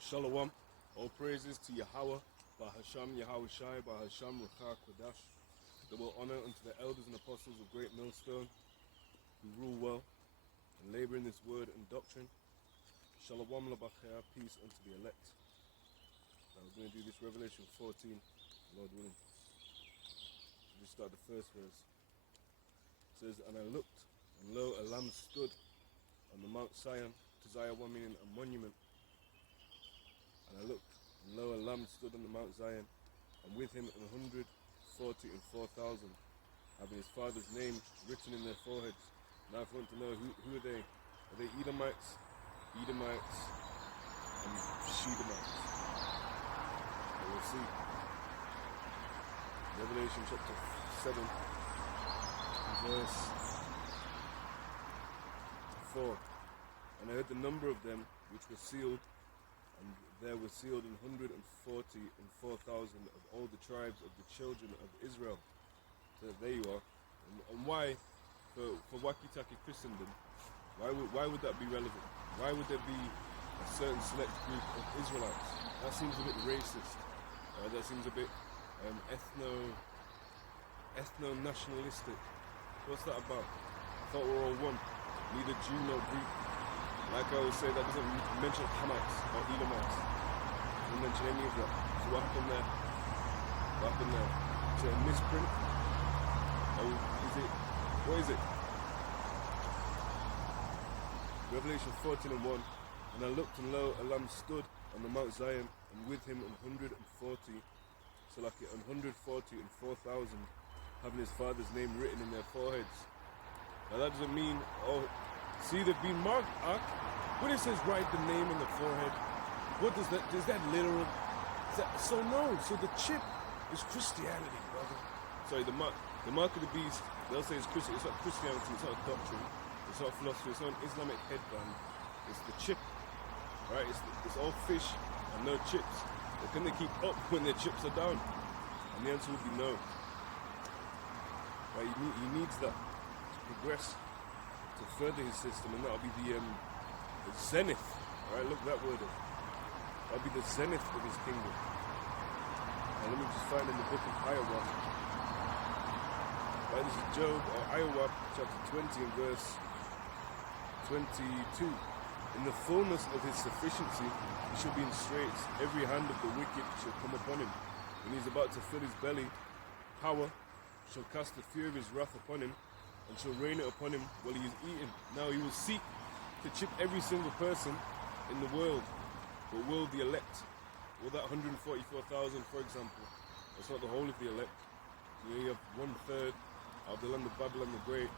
Shalom. All praises to Yahawah, bahasham, Yahawashi, bahasham, Rucha Kodash. Double honor unto the elders and apostles of Great Millstone, who rule well and labor in this word and doctrine. Shalom labachea, peace unto the elect. Now we're going to do this Revelation 14, Lord willing. We'll just start the first verse. It says, "And I looked, and lo, a lamb stood on the Mount Zion." To Zion meaning a monument. And I looked, and lo, a lamb stood on the Mount Zion, and with him 144,000, having his father's name written in their foreheads. Now if you want to know who are they? Are they Edomites, and Shedemites? So we'll see. Revelation chapter 7, verse 4. "And I heard the number of them which were sealed, and there were sealed 144,000 of all the tribes of the children of Israel." So there you are. And why, for Wakitaki Christendom, why would that be relevant? Why would there be a certain select group of Israelites? That seems a bit racist. That seems a bit ethno-nationalistic. What's that about? I thought we're all one, neither Jew nor Greek. Like I always say, that doesn't mention Hamites or Edomites. Doesn't mention any of that. So what happened there? What happened there? Is it a misprint? Or is it? What is it? Revelation 14 and 1. "And I looked, and lo, a lamb stood on the Mount Zion, and with him 144,000, having his father's name written in their foreheads." Now that doesn't mean, see, they've been marked, when it says write the name on the forehead, what does that, is that literal? So no, so the chip is Christianity, brother. Sorry, the mark of the beast, they'll say it's not Christianity, it's not a doctrine, it's not philosophy, it's not an Islamic headband, it's the chip, right? It's all fish and no chips. But can they keep up when their chips are down? And the answer would be no. Right, he needs that to progress, to further his system, and that'll be the zenith. Alright, look that word up. That'll be the zenith of his kingdom. Now let me just find in the book of Yahawah. Right, this is Job, or Yahawah, chapter 20 and verse 22. "In the fullness of his sufficiency he shall be in straits, every hand of the wicked shall come upon him. When he is about to fill his belly, power shall cast the fury of his wrath upon him, and shall rain it upon him while he is eating. Now he will seek to chip every single person in the world, but will the elect, will that 144,000, for example, that's not the whole of the elect. You have 1/3 of the land of Babylon the Great,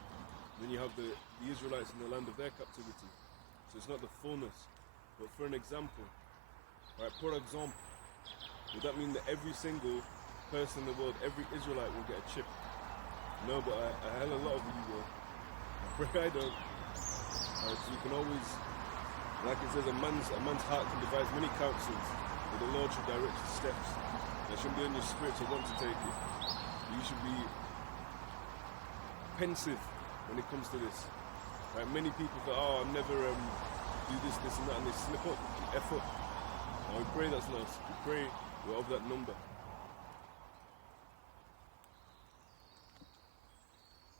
then you have the Israelites in the land of their captivity. So it's not the fullness. But for an example, right, por exemple, would that mean that every single person in the world, every Israelite will get a chip? No, but a hell of a lot of you will. I pray I don't. So you can always, like it says, a man's heart can devise many counsels, but the Lord should direct his steps. There shouldn't be in your spirit to want to take it. You should be pensive when it comes to this. Right? Many people go, I'll never do this, and that, and they slip up, F up. Now we pray that's not us. We pray we're of that number.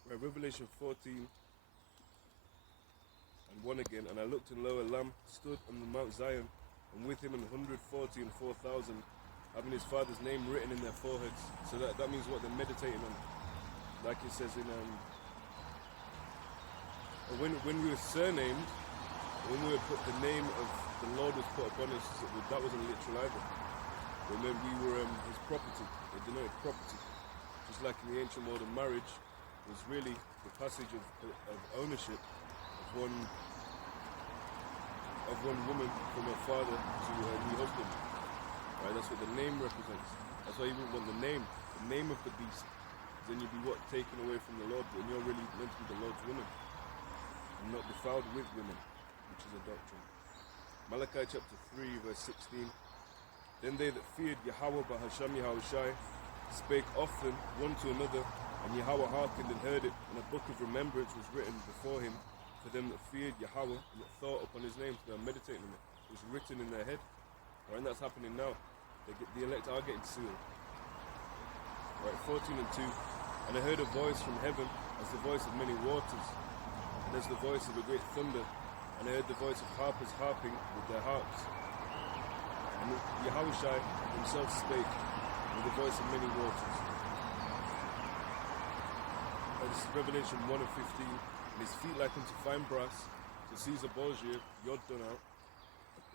Right, Revelation 14 and 1 again. "And I looked, and lo, a lamb stood on the Mount Zion, and with him 144,000, having his father's name written in their foreheads." So that means what they're meditating on. Like it says in when we were surnamed, when we were put, the name of the Lord was put upon us, that wasn't literal either. But when we were his property, it denoted property. Just like in the ancient world of marriage, was really the passage of ownership of one woman from her father to her new husband. Right, that's what the name represents. That's why you wouldn't want the name of the beast. Then you'd be taken away from the Lord, and you're really meant to be the Lord's woman, and not defiled with women, which is a doctrine. Malachi chapter 3 verse 16. "Then they that feared Yahawah, bahasham, Yahawashi, spake often one to another, and Yahawah hearkened and heard it, and a book of remembrance was written before him for them that feared Yahawah and that thought upon his name." So they are meditating on it. It was written in their head. Right, and that's happening now. The elect are getting sealed. Right, 14 and 2. And I heard a voice from heaven as the voice of many waters, and as the voice of a great thunder. And I heard the voice of harpers harping with their harps. And Yahawashi himself spake with the voice of many waters. And this is Revelation 1 and 15. And his feet like unto fine brass, to Caesar Borgia, yod done out.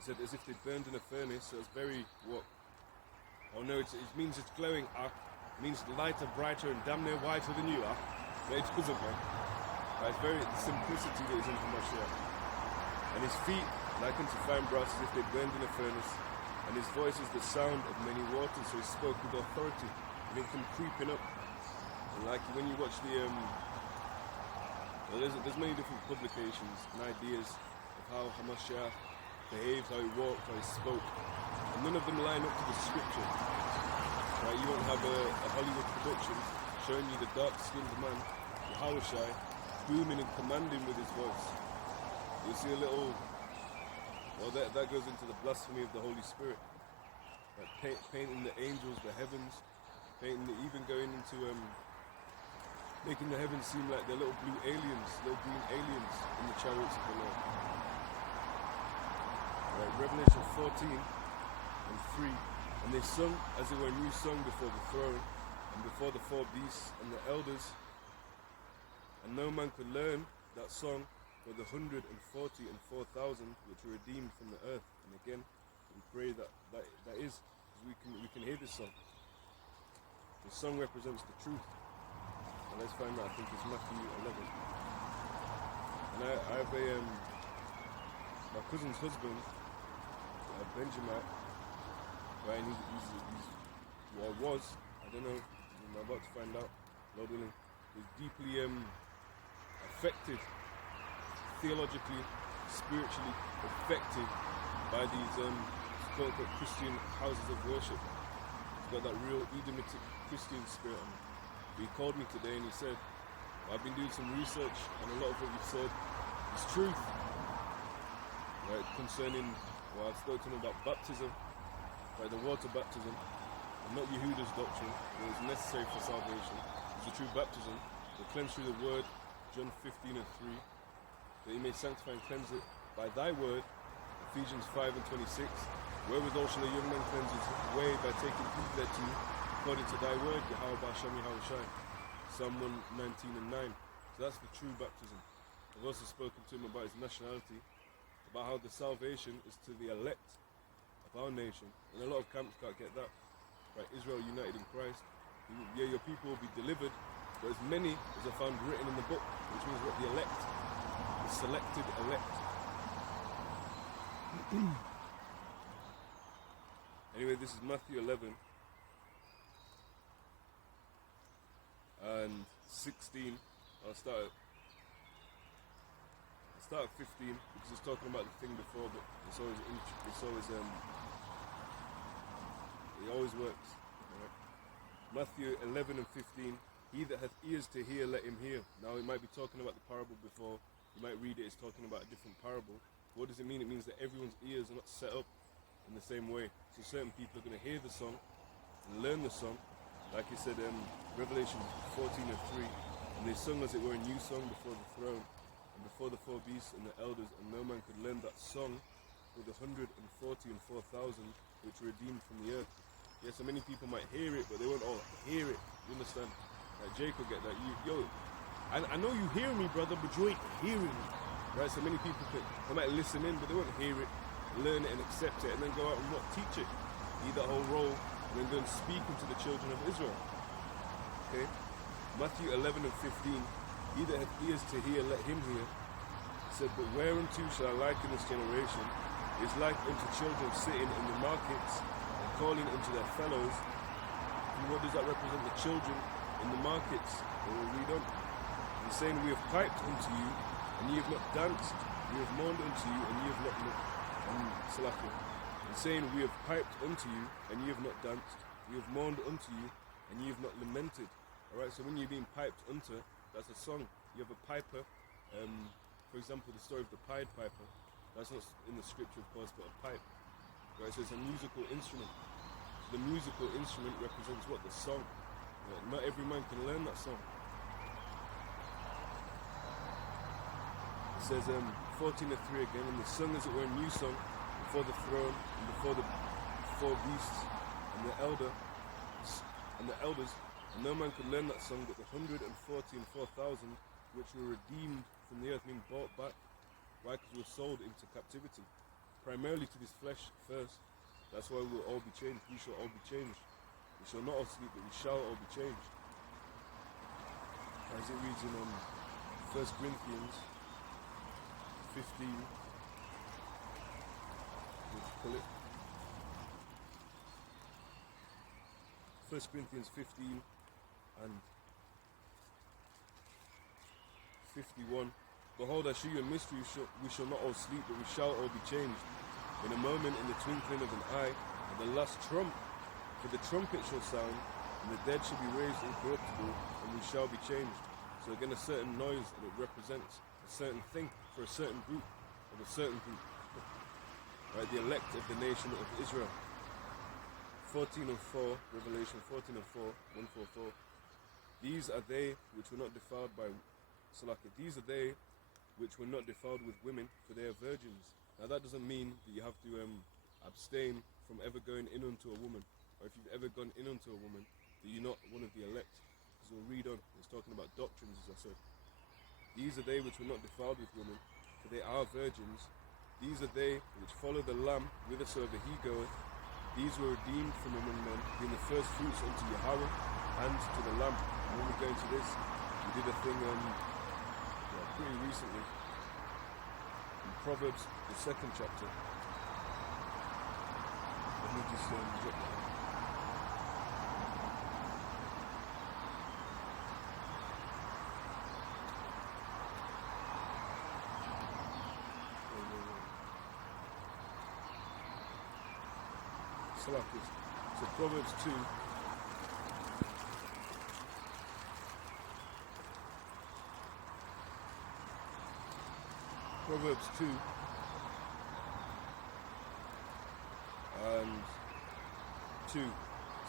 It said as if they burned in a furnace, so it's very what? Oh no, it means it's glowing. It means lighter, brighter, and damn near whiter than you are. But it doesn't, man. Right, it's very the simplicity that is in Mashiach. And his feet like unto fine brass, as if they burned in a furnace. And his voice is the sound of many waters, so he spoke with authority. He didn't come creeping up. And like when you watch the well, there's many different publications and ideas of how Hamashiach behaved, how he walked, how he spoke. And none of them line up to the scripture. Right, you won't have a Hollywood production showing you the dark-skinned man, Yahawashi, booming and commanding with his voice. You see a little, well, that goes into the blasphemy of the Holy Spirit. Like painting the angels, the heavens, even going into making the heavens seem like they're little blue aliens, little green aliens in the chariots of the Lord. Right, Revelation 14 and 3. And they sung as it were a new song before the throne, and before the four beasts and the elders. And no man could learn that song for the 144,000 which were redeemed from the earth. And again, we pray that is, we can hear this song. The song represents the truth. And let's find out, I think it's Matthew 11. And I have my cousin's husband, Benjamin, right, and he's or was, I don't know, I'm about to find out, Lord willing, he's deeply affected, theologically, spiritually affected by these quote-unquote Christian houses of worship. He's got that real Edomitic Christian spirit on him. He called me today and he said, I've been doing some research and a lot of what you've said is truth. Right, concerning, well, I've spoken to him about baptism, right, the water baptism, and not Yehuda's doctrine, that is necessary for salvation. It's the true baptism, to cleanse through the word, John 15 and 3, that he may sanctify and cleanse it by thy word, Ephesians 5 and 26, wherewithal shall a young man cleanse his way by taking heed thereto, according to thy word, Yahawah, bahasham, Yahawashi, Psalm 119 and 9. So that's the true baptism. I've also spoken to him about his nationality, about how the salvation is to the elect of our nation. And a lot of camps can't get that. Right, Israel united in Christ. Yeah, your people will be delivered, but as many as are found written in the book, which means what the elect, the selected elect. Anyway, this is Matthew 11 and 16. I'll start at 15 because it's talking about the thing before, but it always works. Right? Matthew 11 and 15. He that hath ears to hear, let him hear. Now it might be talking about the parable before. You might read it as talking about a different parable. What does it mean? It means that everyone's ears are not set up in the same way. So certain people are going to hear the song and learn the song. Like he said in Revelation 14 and 3. And they sung as it were a new song before the throne, and before the four beasts and the elders, and no man could learn that song for the 144,000 which were redeemed from the earth. Yeah, so many people might hear it, but they won't all hear it. You understand? Like Jake will get that. I know you hear me, brother, but you ain't hearing me. Right? So many people they might listen in, but they won't hear it, learn it and accept it, and then go out and teach it. Need that whole role, and then go and speak unto the children of Israel. Okay? Matthew 11 and 15. He that hath ears to hear, let him hear. He said, but whereunto shall I liken this generation? It is like unto children sitting in the markets and calling unto their fellows. And what does that represent? The children in the markets. We'll read on. He's saying, we have piped unto you, and ye have not danced. We have mourned unto you, and ye have not Salafia. He's saying, we have piped unto you, and ye have not danced. We have mourned unto you, and ye have not lamented. Alright, so when you're being piped unto, that's a song. You have a piper. For example, the story of the Pied Piper. That's not in the scripture, of course, but a pipe. Right, so it's a musical instrument. So the musical instrument represents what? The song. Right? Not every man can learn that song. It says 14:3 again, and they sung as it were a new song before the throne and before the four beasts and the elders, and no man could learn that song but the 144,000 which were redeemed from the earth, being bought back. Why? Because we were sold into captivity, primarily to this flesh first. That's why we'll all be changed. We shall all be changed. We shall not all sleep, but we shall all be changed. As it reads in 1 Corinthians 15. Let's pull it. 1 Corinthians 15 and 51. Behold, I show you a mystery. We shall not all sleep, but we shall all be changed. In a moment, in the twinkling of an eye, at the last trump. For the trumpet shall sound, and the dead shall be raised incorruptible, and we shall be changed. So again, a certain noise, and it represents a certain thing for a certain group of a certain group. Right, the elect of the nation of Israel. 14:4, Revelation 14:4, 144. These are they which were not defiled by Salaki. These are they which were not defiled with women, for they are virgins. Now that doesn't mean that you have to abstain from ever going in unto a woman, or if you've ever gone in unto a woman, that you're not one of the elect. Because we'll read on, it's talking about doctrines, as I said. These are they which were not defiled with women, for they are virgins. These are they which follow the Lamb whithersoever he goeth. These were redeemed from among men, being the first fruits unto Yahawah and to the Lamb. And when we go into this, we did a thing pretty recently in Proverbs, the 2nd chapter. Let me just get that. So Proverbs 2. Proverbs 2 and 2.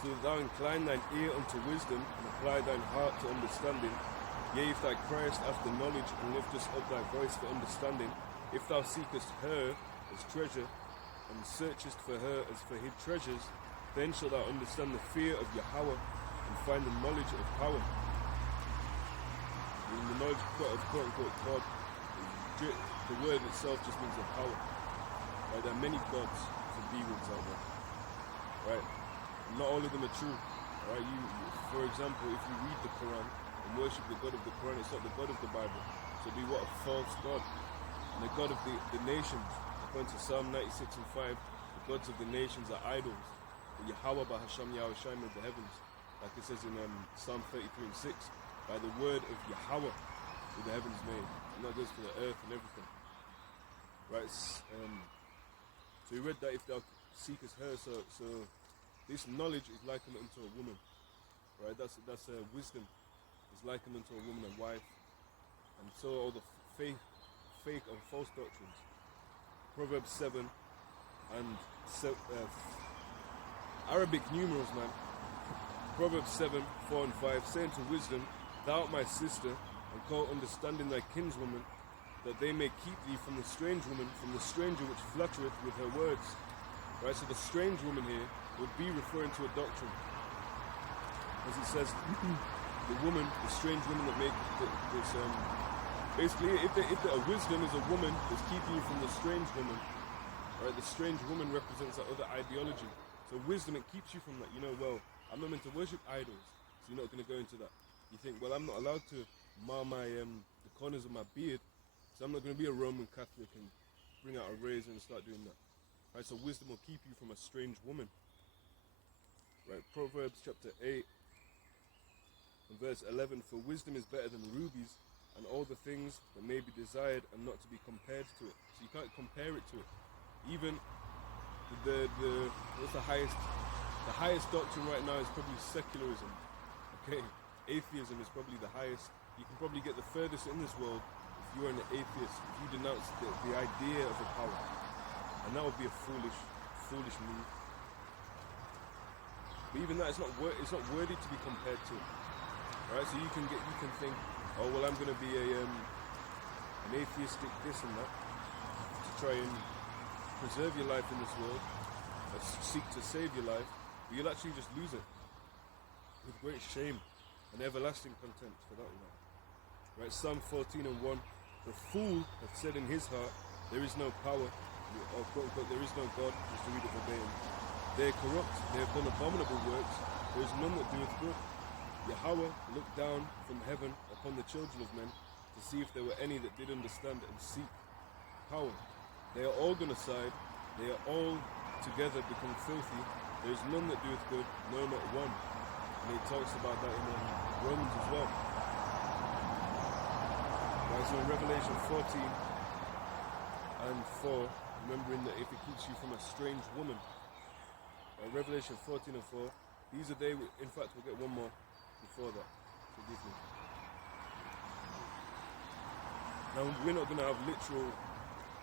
So that thou incline thine ear unto wisdom, and apply thine heart to understanding. Yea, if thou criest after knowledge, and liftest up thy voice for understanding, if thou seekest her as treasure, and searchest for her as for hid treasures, then shalt thou understand the fear of Yahawah, and find the knowledge of power. And the knowledge of quote-unquote God, the word itself just means the power. Right? There are many gods for demons out there. Right? Not all of them are true. Right? For example, if you read the Quran and worship the God of the Quran, it's not the God of the Bible. So be what? A false God. And the God of the nations. According to Psalm 96 and 5, the gods of the nations are idols. The Yahawah, bahasham, Yahawashi made the heavens. Like it says in Psalm 33 and 6, by the word of Yahawah were the heavens made. And that goes for the earth and everything. Right, so we read that if thou seekest her, so this knowledge is likened unto a woman. Right, that's wisdom is likened unto a woman, a wife. And so all the fake and false doctrines. Proverbs 7 and Arabic numerals, man. Proverbs 7, 4 and 5, saying to wisdom, thou art my sister, and call understanding thy kinswoman, that they may keep thee from the strange woman, from the stranger which flattereth with her words. Right, so the strange woman here would be referring to a doctrine. As it says, the woman, the strange woman that make this, basically, if a wisdom is a woman that's keeping you from the strange woman, right? The strange woman represents that other ideology. So wisdom, it keeps you from that. You know, well, I'm not meant to worship idols, so you're not going to go into that. You think, well, I'm not allowed to mar my the corners of my beard, so I'm not going to be a Roman Catholic and bring out a razor and start doing that. Right? So wisdom will keep you from a strange woman. Right? Proverbs chapter 8 and verse 11. For wisdom is better than rubies, and all the things that may be desired and not to be compared to it. So you can't compare it to it. Even what's the highest doctrine right now is probably secularism. Okay, atheism is probably the highest. You can probably get the furthest in this world if you're an atheist, if you denounce the idea of a power. And that would be a foolish move. But even that, it's not worthy to be compared to. Alright, so you can think, oh well, I'm going to be an atheistic this and that to try and preserve your life in this world, or seek to save your life, but you'll actually just lose it with great shame and everlasting contempt for that one. Right, Psalm 14:1, the fool hath said in his heart, there is no power, or quote unquote, there is no God, just to read it verbatim. They are corrupt, they have done abominable works, there is none that doeth good. Yahawah looked down from heaven upon the children of men to see if there were any that did understand and seek power. They are all gone aside, they are all together become filthy, there is none that doeth good, no, not one. And he talks about that in Romans as well. Right, so in Revelation 14:4, remembering that if it keeps you from a strange woman, Revelation 14:4, these are they, in fact we'll get one more before that, forgive me. Now we're not going to have literal,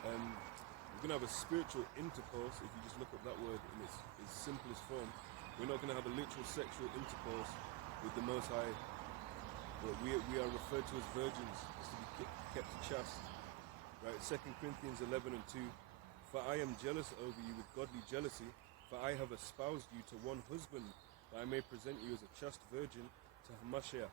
we're going to have a spiritual intercourse, if you just look up that word in its simplest form. We're not going to have a literal sexual intercourse with the Most High, but we are referred to as virgins, as to be kept chaste. Right, 2 Corinthians 11:2, for I am jealous over you with godly jealousy, for I have espoused you to one husband, that I may present you as a chaste virgin to Hamashiach,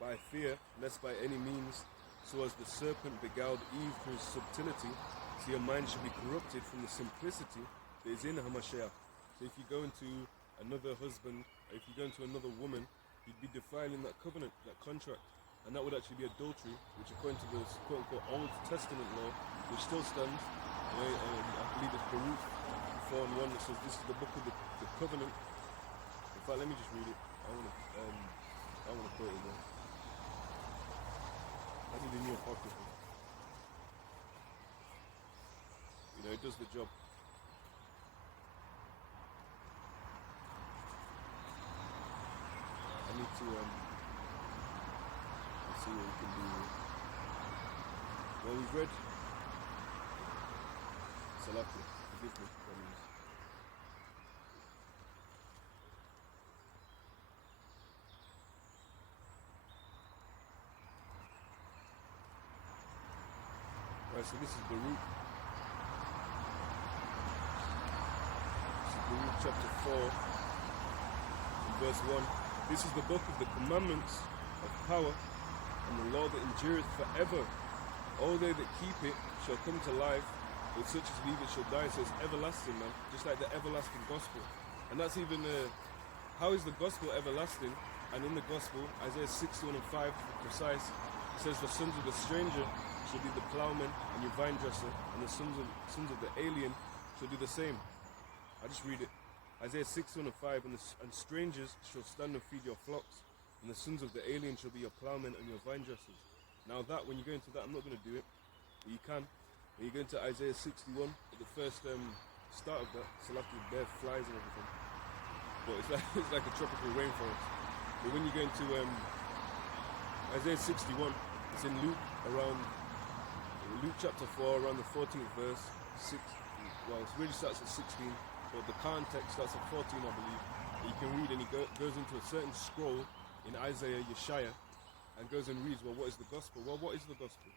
by fear, lest by any means, so as the serpent beguiled Eve through his subtlety, so your mind should be corrupted from the simplicity that is in Hamashiach. So if you go into another husband, or if you go into another woman, you'd be defiling that covenant, that contract, and that would actually be adultery, which according to the quote-unquote Old Testament law, which still stands, I believe it's Baruch 4:1, that says this is the book of the covenant. In fact, let me just read it. I want to quote it there. I need a new apocrypha. You know, it does the job. I need to let's see what we can do here. Well, we've read Salaki, forgive me, brothers. Right, so this is Baruch. This is Baruch chapter 4, verse 1. This is the book of the commandments of power and the law that endureth forever. All they that keep it shall come to life, but such as leave it shall die. So it's everlasting, man, just like the everlasting gospel. And that's even, how is the gospel everlasting? And in the gospel, Isaiah 61:5 to be precise, it says the sons of the stranger shall be the plowman and your vine dresser, and the sons of the alien shall do the same. I just read it. Isaiah 61:5, and strangers shall stand and feed your flocks, and the sons of the alien shall be your plowmen and your vine dressers. Now that, when you go into that, I'm not going to do it, but you can. When you go into Isaiah 61, at the first start of that, it's like with bare flies and everything. But it's like a tropical rainforest. But when you go into Isaiah 61, it's in Luke chapter 4, around the 14th verse. Well, it really starts at 16, but the context starts at 14, I believe. You can read, and he goes into a certain scroll in Isaiah, Yeshaya, and goes and reads, well, what is the gospel? Well, what is the gospel?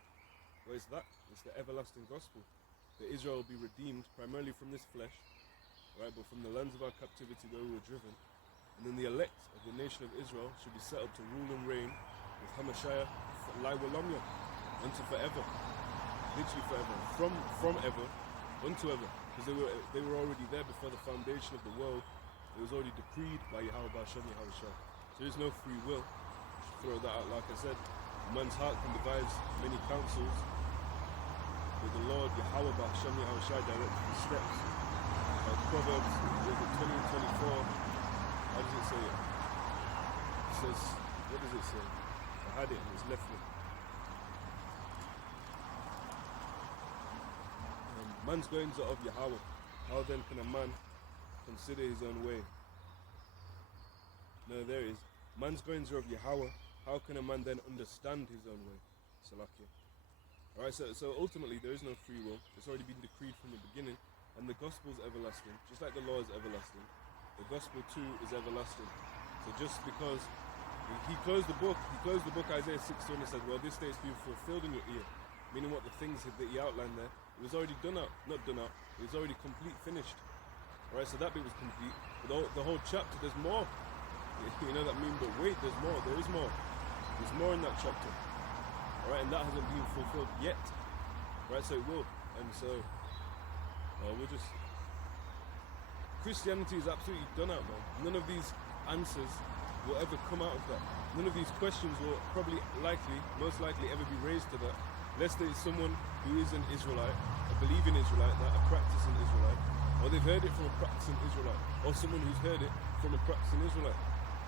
What is that? It's the everlasting gospel. That Israel will be redeemed primarily from this flesh, right, but from the lands of our captivity where we were driven. And then the elect of the nation of Israel should be set up to rule and reign with Hamashiach Halalyam unto forever. Literally forever. From ever unto ever. Because they were already there before the foundation of the world. It was already decreed by Yahawah, bahasham, Yahawashi. So there is no free will. Throw that out, like I said. Man's heart can devise many counsels, but the Lord, Yahawah, bahasham, Yahawashi, directs his steps. Proverbs 20 and 24. How does it say it? It says, what does it say? I had it and it's left me. Man's goings are of Yahawah. How then can a man consider his own way? No, there is. Man's goings are of Yahawah. How can a man then understand his own way? Salakia. Alright, so ultimately there is no free will. It's already been decreed from the beginning. and the gospel is everlasting, just like the law is everlasting, the gospel too is everlasting. So just because he closed the book Isaiah 60, and he said, well, this day is being fulfilled in your ear. Meaning what the things that he outlined there, it was already done out, not done out, it was already complete, finished. Alright, so that bit was complete. But the whole chapter, there's more. You know that mean, but wait, there's more, there is more. There's more in that chapter. Alright, and that hasn't been fulfilled yet. Right, so it will. And so, we'll just... Christianity is absolutely done out, man. None of these answers will ever come out of that. None of these questions will most likely ever be raised to that. Unless there is someone who is an Israelite, a believing Israelite, a practicing Israelite, or they've heard it from a practicing Israelite, or someone who's heard it from a practicing Israelite.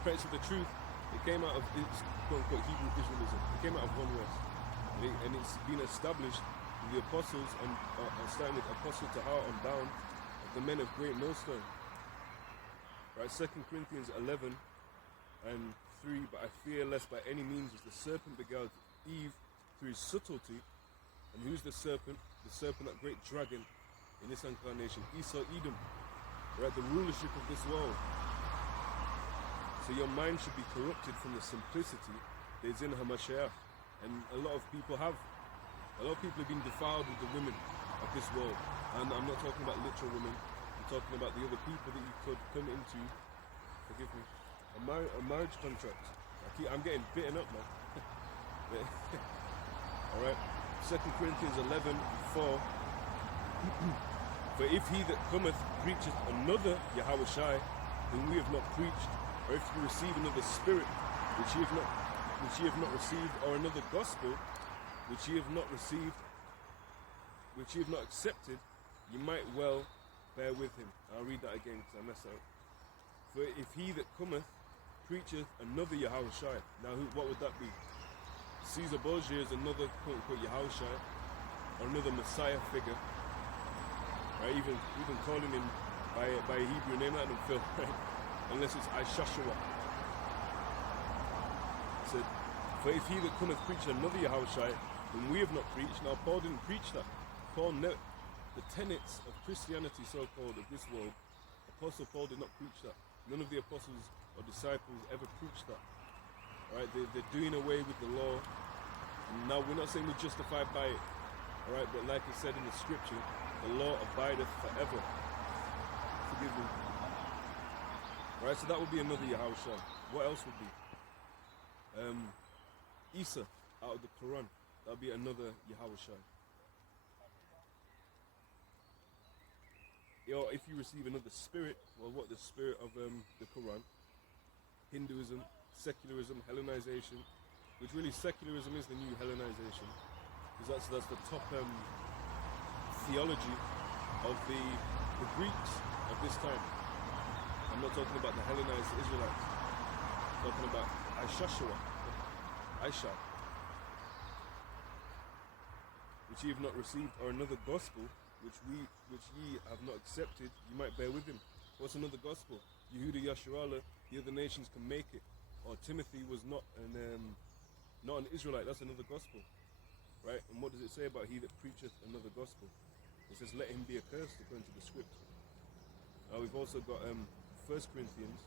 Praise of the truth, it came out of its quote-unquote Hebrew Israelism. It came out of one West. And it's been established with the apostles, and starting with Apostle Tahar on down, of the men of great millstone. Right, 2 Corinthians 11 and 3, but I fear lest by any means as the serpent beguiled Eve through his subtlety. And who's the serpent? The serpent, that great dragon in this incarnation, Esau, Edom, right, the rulership of this world. So your mind should be corrupted from the simplicity that is in Hamashiach. And a lot of people have been defiled with the women of this world. And I'm not talking about literal women, I'm talking about the other people that you could come into, forgive me, a marriage contract. I'm getting bitten up, man. Alright, 2 Corinthians 11:4. For if he that cometh preacheth another Yahawashi, whom we have not preached, or if you receive another spirit, which ye have not received, or another gospel, which ye have not received, which ye have not accepted, you might well bear with him. I'll read that again because I messed up. For if he that cometh preacheth another Yahawashi, now what would that be? Caesar Borgia is another quote-unquote Yahawashi, or another Messiah figure. Right, even calling him by a Hebrew name, that don't feel right, unless it's Ishashua. It said, for if he that cometh preach another Yahawashi, whom we have not preached. Now Paul didn't preach that. The tenets of Christianity, so-called, of this world, Apostle Paul did not preach that. None of the apostles or disciples ever preached that. Alright, they're doing away with the law. And now we're not saying we're justified by it. Alright, but like it said in the scripture, the law abideth forever. Forgive me. Alright, so that would be another Yahawashi. What else would be? Isa, out of the Quran. That would be another Yahawashi. Or if you receive another spirit, well, what, the spirit of the Quran, Hinduism, secularism, Hellenization, which really secularism is the new Hellenization, because that's the top theology of the Greeks of this time. I'm not talking about the Hellenized Israelites. I'm talking about Ishashua, Isha, which ye have not received, or another gospel, which ye have not accepted, you might bear with him. What's another gospel? Yehuda Yasharallah, the other nations can make it. Or Timothy was not an Israelite, that's another gospel. Right? And what does it say about he that preacheth another gospel? It says, let him be accursed, according to the script. Now we've also got 1 Corinthians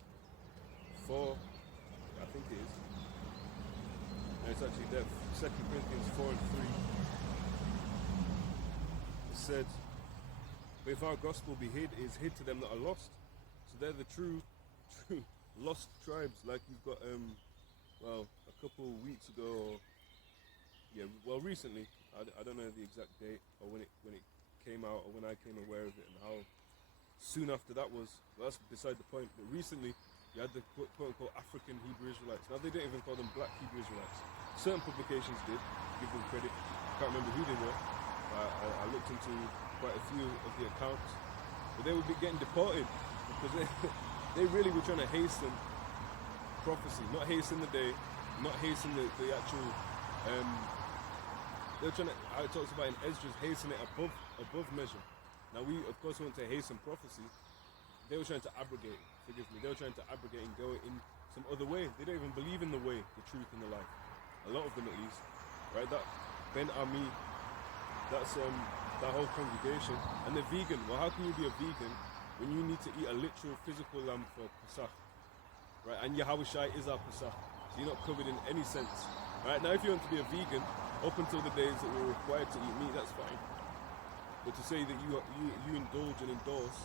4, I think it is. No, it's actually there. 2 Corinthians 4 and 3. It said, but if our gospel be hid, it is hid to them that are lost. So they're the true lost tribes. Like you've got, a couple weeks ago, recently, I don't know the exact date or when it came out or when I came aware of it and how soon after that was. Well, that's beside the point. But recently, you had the quote-unquote African Hebrew Israelites. Now they don't even call them black Hebrew Israelites. Certain publications did, give them credit. I can't remember who they were. I looked into quite a few of the accounts, but they would be getting deported because they really were trying to hasten prophecy, not hasten the day, not hasten the actual. They're trying to. It talks about in Esdras hasten it above measure. Now we of course want to hasten prophecy. They were trying to abrogate. Forgive me. They were trying to abrogate and go in some other way. They don't even believe in the way, the truth, and the life. A lot of them, at least, right? That Ben Ami. That's that whole congregation. And they're vegan. Well, how can you be a vegan when you need to eat a literal physical lamb for Pesach? Right, and Yahawashi is our Pesach. So you're not covered in any sense. Right, now if you want to be a vegan, up until the days that we're required to eat meat, that's fine. But to say that you indulge and endorse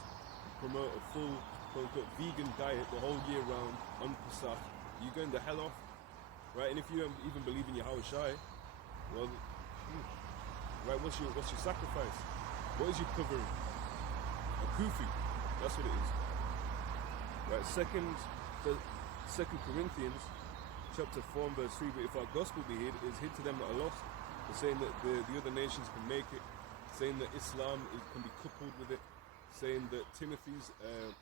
and promote a full, quote-unquote, vegan diet the whole year round on Pesach, you're going the hell off. Right, and if you don't even believe in Yahawashi, well, right, what's your sacrifice? What is your covering? A kufi. That's what it is. Right, Second Corinthians chapter 4 and verse 3, but if our gospel be hid, is hid to them that are lost. They're saying that the other nations can make it, saying that Islam can be coupled with it, saying that Timothy's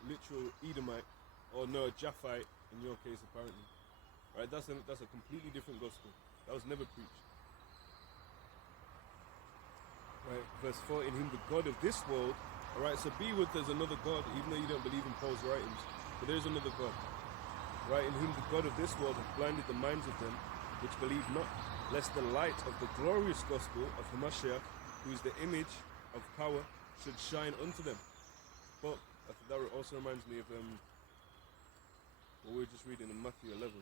literal Edomite, or no, Japhite in your case apparently. Right, that's a completely different gospel. That was never preached. Right, verse 4, in whom the God of this world, alright, so be with there's another God, even though you don't believe in Paul's writings, but there's another God. Right, in whom the God of this world hath blinded the minds of them which believe not, lest the light of the glorious gospel of the Mashiach, who is the image of power, should shine unto them. But that also reminds me of what we were just reading in Matthew 11.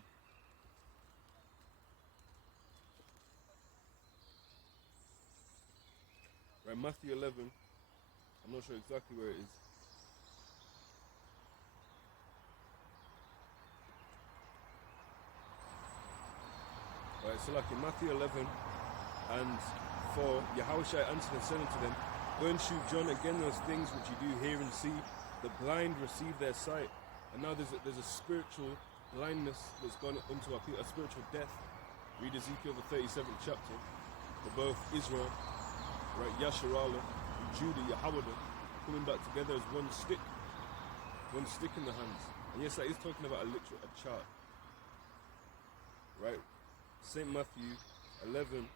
Right, Matthew 11, I'm not sure exactly where it is. Right, so like in Matthew 11 and 4, Yahawashi answered and said unto them, go and shew John again those things which you do hear and see, the blind receive their sight. And now there's a spiritual blindness that's gone into our people, a spiritual death. Read Ezekiel the 37th chapter, for both Israel, right, Yasharallah, and Judah, Yahawah, coming back together as one stick in the hands. And yes, that is talking about a chart. Right, St. Matthew 11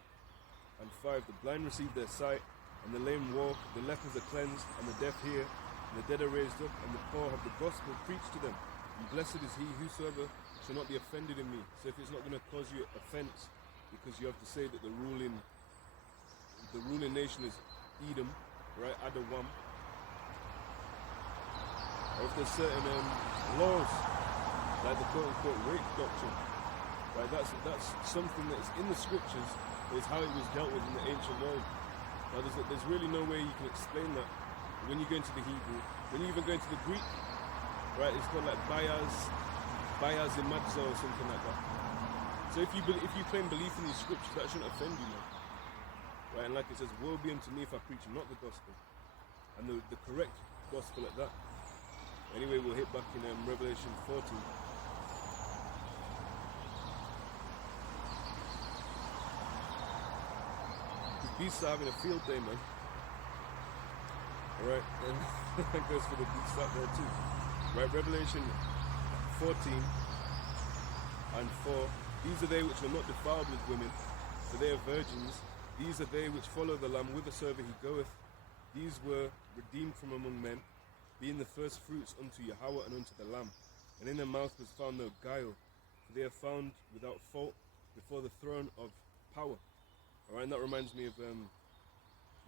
and 5, the blind receive their sight, and the lame walk, the lepers are cleansed, and the deaf hear, and the dead are raised up, and the poor have the gospel preached to them. And blessed is he whosoever shall not be offended in me. So if it's not going to cause you offense, because you have to say that the ruling nation is Edom, right, Adawam, or if there's certain laws, like the quote-unquote rape doctrine, right, that's something that's in the scriptures, but it's how it was dealt with in the ancient world. Now there's really no way you can explain that when you go into the Hebrew. When you even go into the Greek, right, it's called like Bayaz Imadzo or something like that. So if you claim belief in these scriptures, that shouldn't offend you, man. Right, and like it says, woe be unto me if I preach not the gospel, and the correct gospel at that. Anyway, we'll hit back in Revelation 14. The beasts are having a field day, man. Alright, and that goes for the beasts out there too. Right, Revelation 14 and 4. These are they which were not defiled with women, for they are virgins. These are they which follow the Lamb whithersoever he goeth. These were redeemed from among men, being the first fruits unto Yahawah and unto the Lamb. And in their mouth was found no guile, for they are found without fault before the throne of power. Alright, and that reminds me of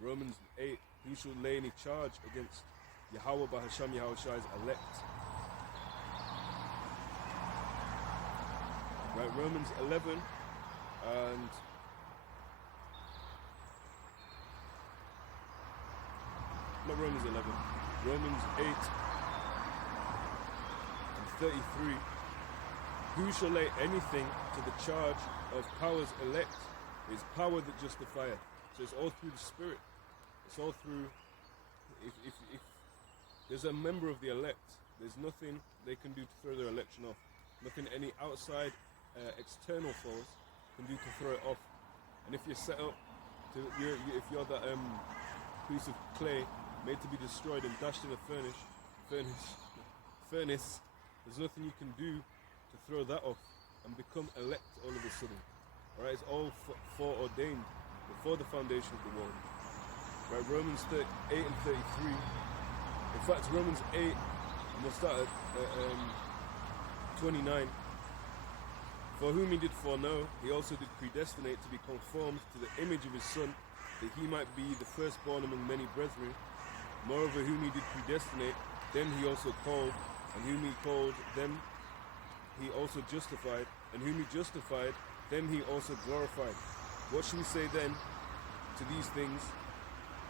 Romans 8. Who shall lay any charge against Yahawah, bahasham, Yahawashi's elect? Right, Romans 11 and not Romans 11, Romans 8 and 33. Who shall lay anything to the charge of power's elect? It's power that justifieth. So it's all through the Spirit. It's all through, if there's a member of the elect, there's nothing they can do to throw their election off. Nothing any outside external force can do to throw it off. And if you're set up to, if you're that piece of clay made to be destroyed and dashed in a furnace, there's nothing you can do to throw that off and become elect all of a sudden. Alright, it's all foreordained before the foundation of the world. Right, Romans 8 and 33. In fact, Romans 8, and we'll start at 29. For whom he did foreknow, he also did predestinate to be conformed to the image of his Son, that he might be the firstborn among many brethren. Moreover, whom he did predestinate, them he also called, and whom he called, them he also justified, and whom he justified, them he also glorified. What shall we say then to these things?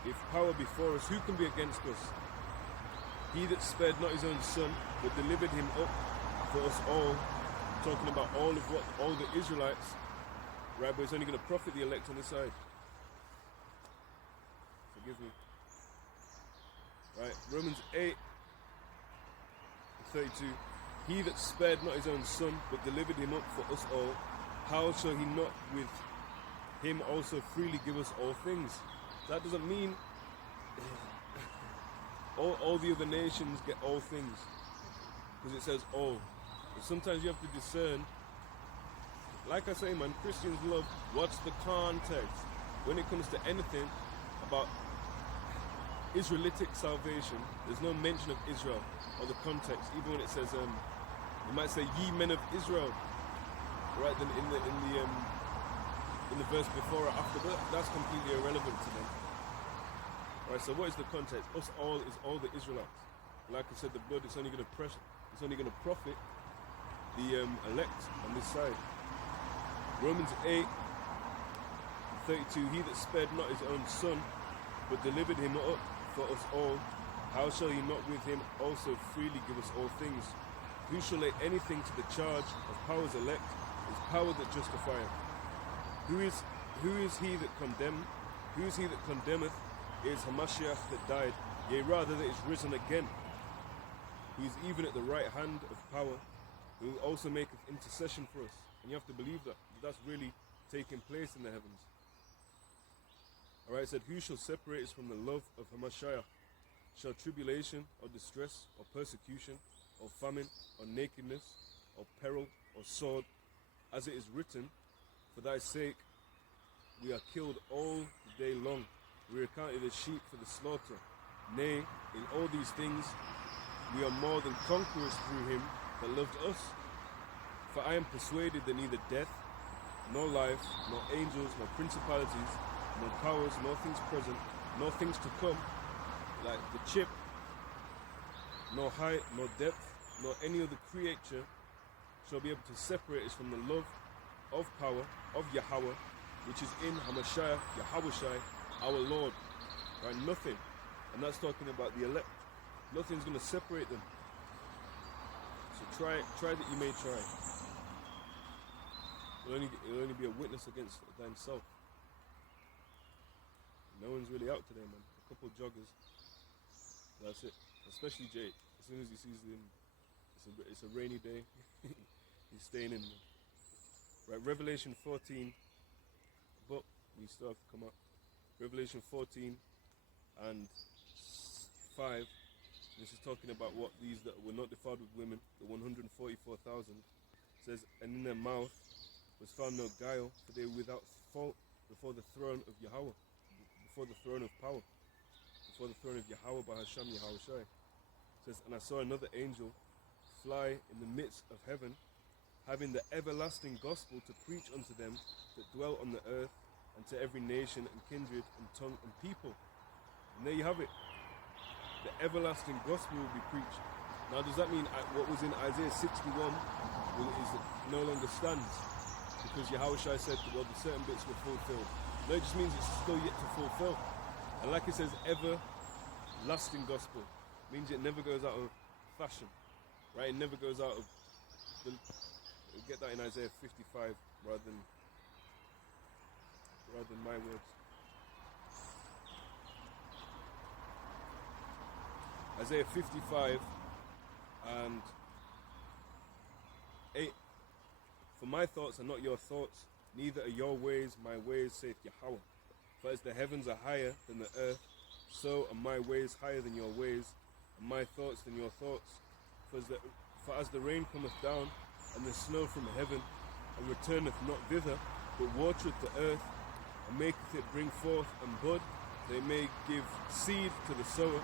If power before us, who can be against us? He that spared not his own son, but delivered him up for us all, talking about all the Israelites, right? But it's only going to profit the elect on this side. Forgive me. Right, Romans 8:32. He that spared not his own son, but delivered him up for us all, how shall he not with him also freely give us all things? That doesn't mean all the other nations get all things, because it says all. But sometimes you have to discern. Like I say, man, Christians love what's the context when it comes to anything about Israelitic salvation. There's no mention of Israel or the context, even when it says you might say ye men of Israel, right? Then in the verse before or after, but that's completely irrelevant to them. Right, so what is the context? Us all is all the Israelites. Like I said, the blood, it's only going to profit the elect on this side. Romans 8:32. He that spared not his own son, but delivered him up for us all, how shall he not with him also freely give us all things? Who shall lay anything to the charge of powers elect? Is power that justifieth. Who is he that condemneth? Who is he that condemneth? Is Hamashiach that died, yea rather that is risen again, who is even at the right hand of power, who also maketh intercession for us. And you have to believe that that's really taking place in the heavens. Alright, it said, who shall separate us from the love of Hamashiach? Shall tribulation, or distress, or persecution, or famine, or nakedness, or peril, or sword? As it is written, for thy sake we are killed all the day long. We are counted as sheep for the slaughter. Nay, in all these things we are more than conquerors through him that loved us. For I am persuaded that neither death, nor life, nor angels, nor principalities, nor powers, nor things present, nor things to come, like the chip, nor height, nor depth, nor any other creature shall be able to separate us from the love of power of Yahawah, which is in Hamashiach, Yahawashi, our Lord. Right, nothing. And that's talking about the elect. Nothing's going to separate them. So try that you may try. It'll only be a witness against thyself. No one's really out today, man. A couple joggers. That's it. Especially Jake. As soon as he sees them, it's a rainy day. He's staying in. Right, Revelation 14. But we still have to come up. Revelation 14 and 5. This is talking about what these that were not defiled with women, the 144,000. Says, and in their mouth was found no guile, for they were without fault before the throne of Yahawah, before the throne of power, before the throne of Yahawah, bahasham, Yahawashi. Says, and I saw another angel fly in the midst of heaven, having the everlasting gospel to preach unto them that dwell on the earth, and to every nation and kindred and tongue and people. And there you have it. The everlasting gospel will be preached. Now does that mean what was in Isaiah 61 no longer stands? Because Yahawashi said, well, the certain bits were fulfilled. No, it just means it's still yet to fulfill. And like it says, everlasting gospel. Means it never goes out of fashion. Right? It never goes out of... We'll get that in Isaiah 55 rather than my words. Isaiah 55 and 8. For my thoughts are not your thoughts, neither are your ways my ways, saith Yahawah. For as the heavens are higher than the earth, so are my ways higher than your ways, and my thoughts than your thoughts. For as the rain cometh down, and the snow from heaven, and returneth not thither, but watereth the earth, and maketh it bring forth and bud, they may give seed to the sower,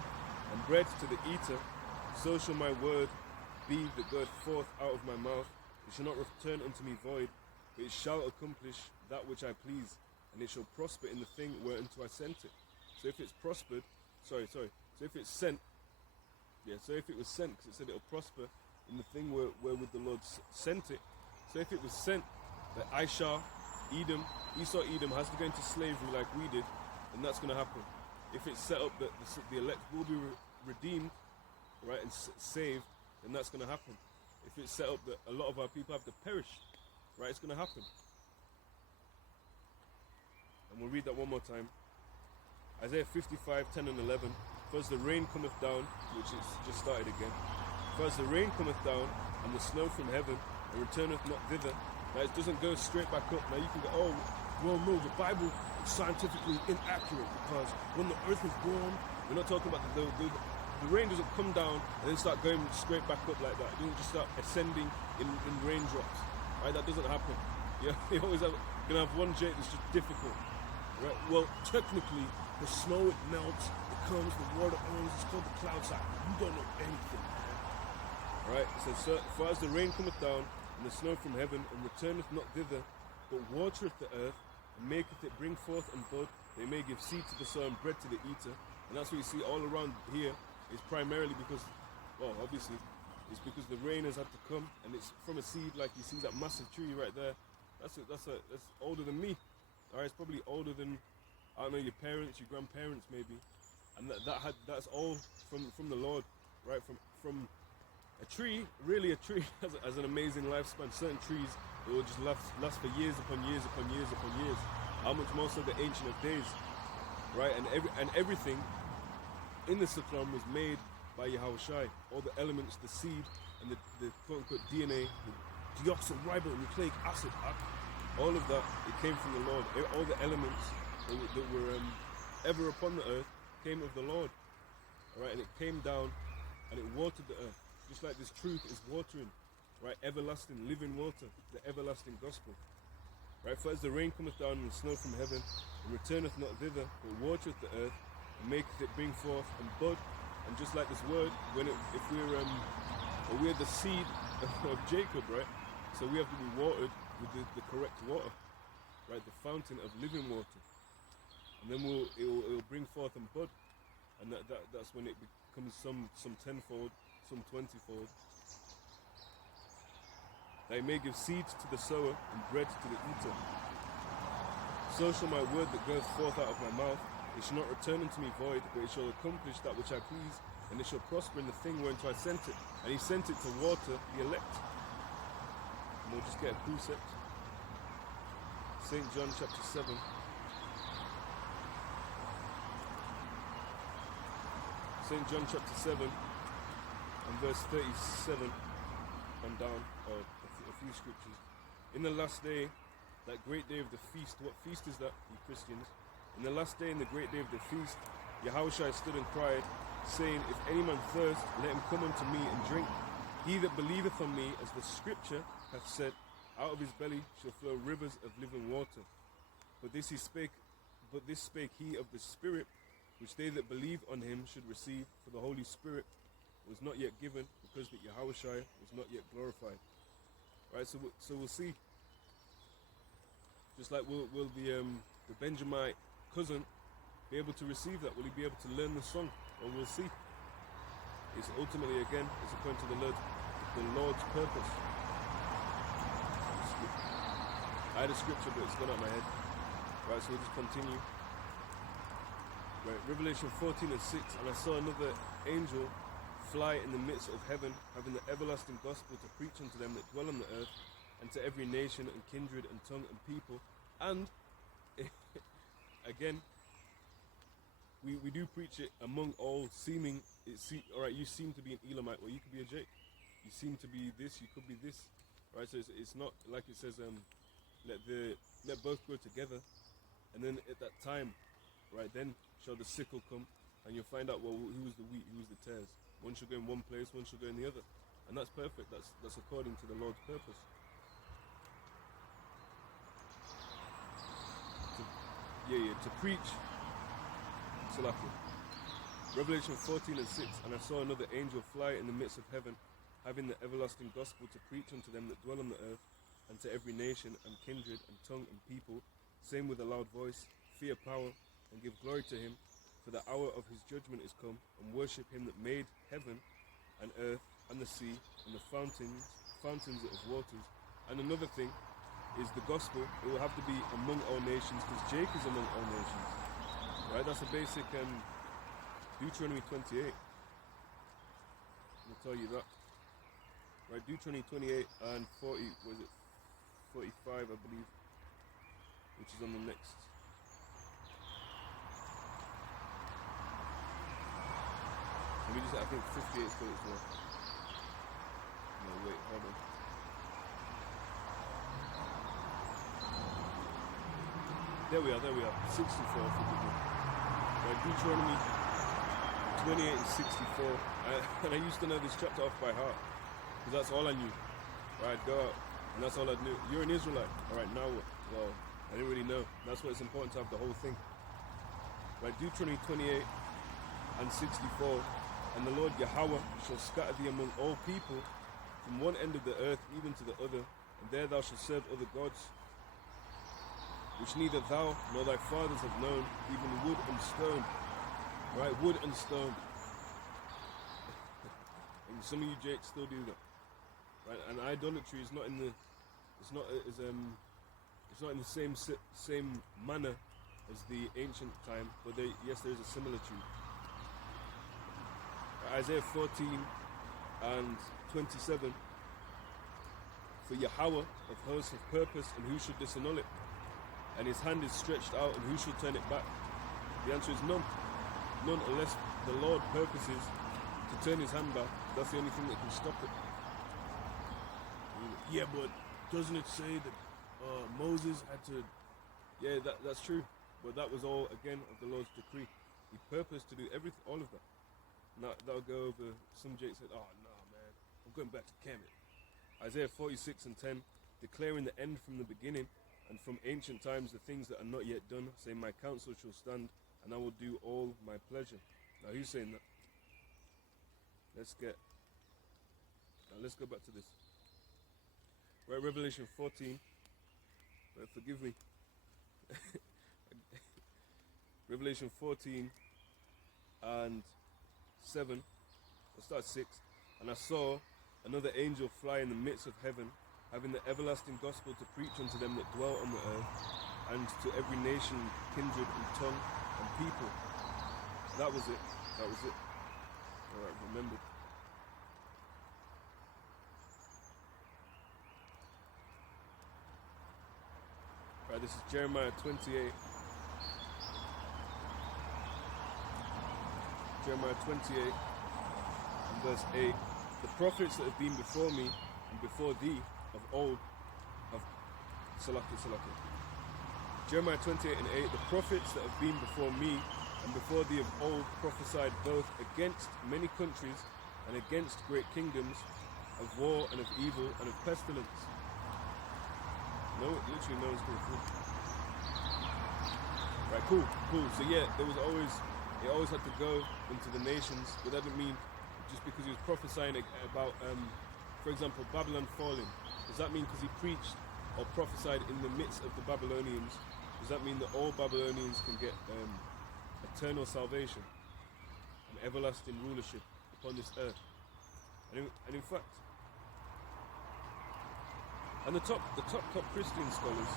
and bread to the eater, so shall my word be that goeth forth out of my mouth. It shall not return unto me void, but it shall accomplish that which I please, and it shall prosper in the thing whereunto I sent it. So if it's prospered, so if it's sent, so if it was sent, because it said it'll prosper in the thing wherewith the Lord sent it. So if it was sent, that Esau, Edom has to go into slavery like we did, and that's going to happen. If it's set up that the elect will be redeemed, right, and saved, then that's going to happen. If it's set up that a lot of our people have to perish, right, it's going to happen. And we'll read that one more time. Isaiah 55, 10 and 11. First the rain cometh down, which is just started again. First the rain cometh down, and the snow from heaven, and returneth not thither. Now it doesn't go straight back up. Now you can go, oh, well no, the Bible is scientifically inaccurate, because when the earth was born, we're not talking about the rain doesn't come down and then start going straight back up like that. It doesn't just start ascending in raindrops. Right? That doesn't happen. Yeah, you always have, you're gonna have one jet that's just difficult. Right? Well, technically, the snow, it melts, it comes, the water owns, it's called the cloud cycle. You don't know anything, man. Right? It says, so far as the rain cometh down, and the snow from heaven, and returneth not thither, but watereth the earth, and maketh it bring forth and bud, they may give seed to the sower and bread to the eater. And that's what you see all around here, is primarily because, well, obviously, it's because the rain has had to come, and it's from a seed, like you see that massive tree right there. That's older than me. Alright, it's probably older than, I don't know, your parents, your grandparents maybe, and that's all from the Lord, right? From a tree, really a tree has an amazing lifespan. Certain trees, it will just last for years upon years upon years upon years. How much more so the Ancient of Days, right? And everything in the Suklam was made by Yahawashi. All the elements, the seed, and the quote-unquote DNA, the deoxyribonucleic acid, all of that, it came from the Lord. All the elements that were ever upon the earth came of the Lord. Alright, and it came down and it watered the earth. Just like this truth is watering, right? Everlasting, living water, the everlasting gospel. Right, first the rain cometh down and the snow from heaven, and returneth not thither, but watereth the earth, and maketh it bring forth and bud. And just like this word, if we're the seed of Jacob, right? So we have to be watered with the correct water, right? The fountain of living water, and then it'll bring forth and bud, and that's when it becomes some tenfold, some 20-fold. That it may give seed to the sower and bread to the eater. So shall my word that goeth forth out of my mouth, it shall not return unto me void, but it shall accomplish that which I please, and it shall prosper in the thing whereunto I sent it. And he sent it to water the elect. And we'll just get a precept. St. John chapter 7. St. John chapter 7 and verse 37 on down, or a few scriptures. In the last day, that great day of the feast, what feast is that, you Christians? In the last day, in the great day of the feast, Yahawashi stood and cried, saying, if any man thirst, let him come unto me and drink. He that believeth on me, as the scripture hath said, out of his belly shall flow rivers of living water. But this spake he of the Spirit, which they that believe on him should receive, for the Holy Spirit was not yet given, because that Yahawashi was not yet glorified. Right, so we'll see. Just like will the Benjamite cousin be able to receive that? Will he be able to learn the song? Well, we'll see. It's ultimately, again, it's according to the Lord's purpose. I had a scripture, but it's gone out of my head. Right, so we'll just continue. Right, Revelation 14 and 6, and I saw another angel fly in the midst of heaven, having the everlasting gospel to preach unto them that dwell on the earth, and to every nation and kindred and tongue and people. And again, we do preach it among all seeming. Alright, you seem to be an Elamite, well, you could be a Jake. You seem to be this, you could be this. Right, so it's not like it says, let both grow together, and then at that time, right, then shall the sickle come, and you'll find out, well, who was the wheat, who was the tares. One shall go in one place, one shall go in the other, and that's perfect. That's according to the Lord's purpose. To preach. Salaki. Revelation 14 and 6, and I saw another angel fly in the midst of heaven, having the everlasting gospel to preach unto them that dwell on the earth, and to every nation and kindred and tongue and people. saying with a loud voice, fear power, and give glory to him, for the hour of his judgment is come, and worship him that made heaven and earth and the sea and the fountains of waters. And another thing is the gospel. It will have to be among all nations, because Jake is among all nations. Right? That's a basic Deuteronomy 28. I'll tell you that. Right, Deuteronomy 28 and 40, was it 45, I believe, which is on the next. Let me just, I think 58 is what it's for. No, wait, hold on. There we are, 64, forgive me. Right, Deuteronomy 28 and 64. And I used to know this chapter off by heart, because that's all I knew. Right, go out, and that's all I knew. You're an Israelite. Alright, now what? Well, I didn't really know. That's why it's important to have the whole thing. Right, Deuteronomy 28 and 64. And the Lord Yahawah shall scatter thee among all people, from one end of the earth even to the other, and there thou shalt serve other gods, which neither thou nor thy fathers have known, even wood and stone. Right, wood and stone. And some of you Jakes still do that. Right, and idolatry is not in the, it's not in the same manner as the ancient time, but yes, there is a similitude. Isaiah 14 and 27. For Yahawah of hosts have purpose, and who should disannul it? And his hand is stretched out, and who shall turn it back? The answer is none. None, unless the Lord purposes to turn his hand back. That's the only thing that can stop it. Yeah, but doesn't it say that Moses had to... Yeah, that's true. But that was all, again, of the Lord's decree. He purposed to do everything, all of that. Now, that'll go over. Some Jake said, oh, no, man, I'm going back to Cometh. Isaiah 46 and 10, declaring the end from the beginning, and from ancient times the things that are not yet done, saying, my counsel shall stand, and I will do all my pleasure. Now, who's saying that? Let's go back to this. Right, Revelation 14. Right, forgive me. Revelation 14 and 7. I'll start 6. And I saw another angel fly in the midst of heaven, having the everlasting gospel to preach unto them that dwell on the earth, and to every nation, kindred, and tongue, and people. That was it. Alright, remembered. Right, this is Jeremiah 28. Jeremiah 28 and verse 8. The prophets that have been before me and before thee of old have... Salaki. Jeremiah 28 and 8. The prophets that have been before me and before thee of old prophesied both against many countries and against great kingdoms, of war and of evil and of pestilence. No, literally no one's going through. Right, cool. So yeah, it always had to go into the nations, but that didn't mean just because he was prophesying about, for example, Babylon falling. Does that mean because he preached or prophesied in the midst of the Babylonians, does that mean that all Babylonians can get eternal salvation and everlasting rulership upon this earth? And in fact, and the top Christian scholars,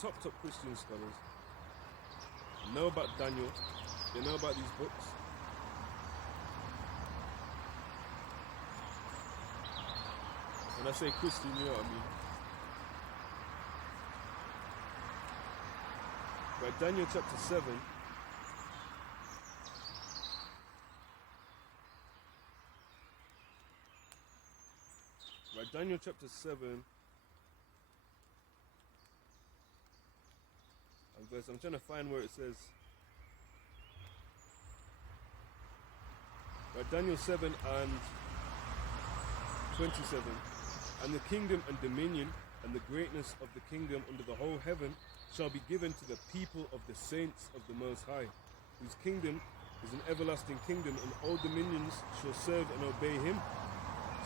top Christian scholars know about Daniel, they know about these books. When I say Christian, you know what I mean. Right, Daniel chapter 7. Right, Daniel chapter 7. Verse. I'm trying to find where it says. Right, Daniel 7 and 27. And the kingdom and dominion and the greatness of the kingdom under the whole heaven shall be given to the people of the saints of the Most High, whose kingdom is an everlasting kingdom, and all dominions shall serve and obey him.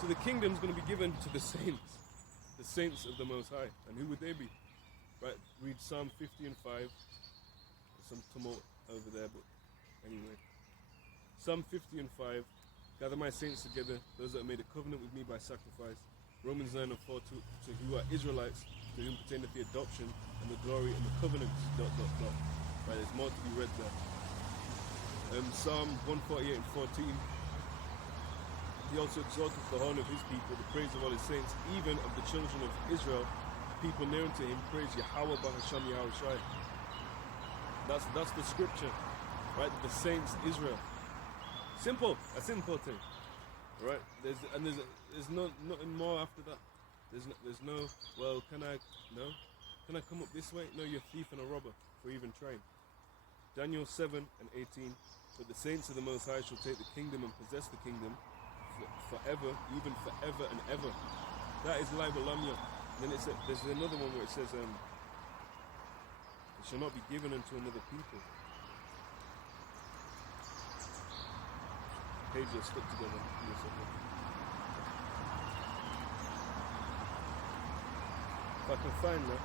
So So the kingdom's going to be given to the saints of the Most High. And who would they be? Right, read Psalm 50 and 5. There's some tumult over there, but anyway. Psalm 50 and 5. Gather my saints together, those that have made a covenant with me by sacrifice. Romans 9 and 4, to who are Israelites, to whom pertaineth the adoption and the glory and the covenants, ... Right, there's more to be read there. Psalm 148 and 14. He also exalteth the horn of his people, the praise of all his saints, even of the children of Israel, people near unto him, praise Yahawah, bahasham, Yahawashi. That's the scripture, right? The saints, Israel. Simple, a simple thing, right? There's nothing more after that. There's no, well, can I come up this way? No, you're a thief and a robber for even trying. Daniel 7 and 18. But the saints of the Most High shall take the kingdom and possess the kingdom forever, even forever and ever. That is halalyam. Then there's another one where it says, it shall not be given unto another people. Pages are stuck together. Give me a second. If I can find that.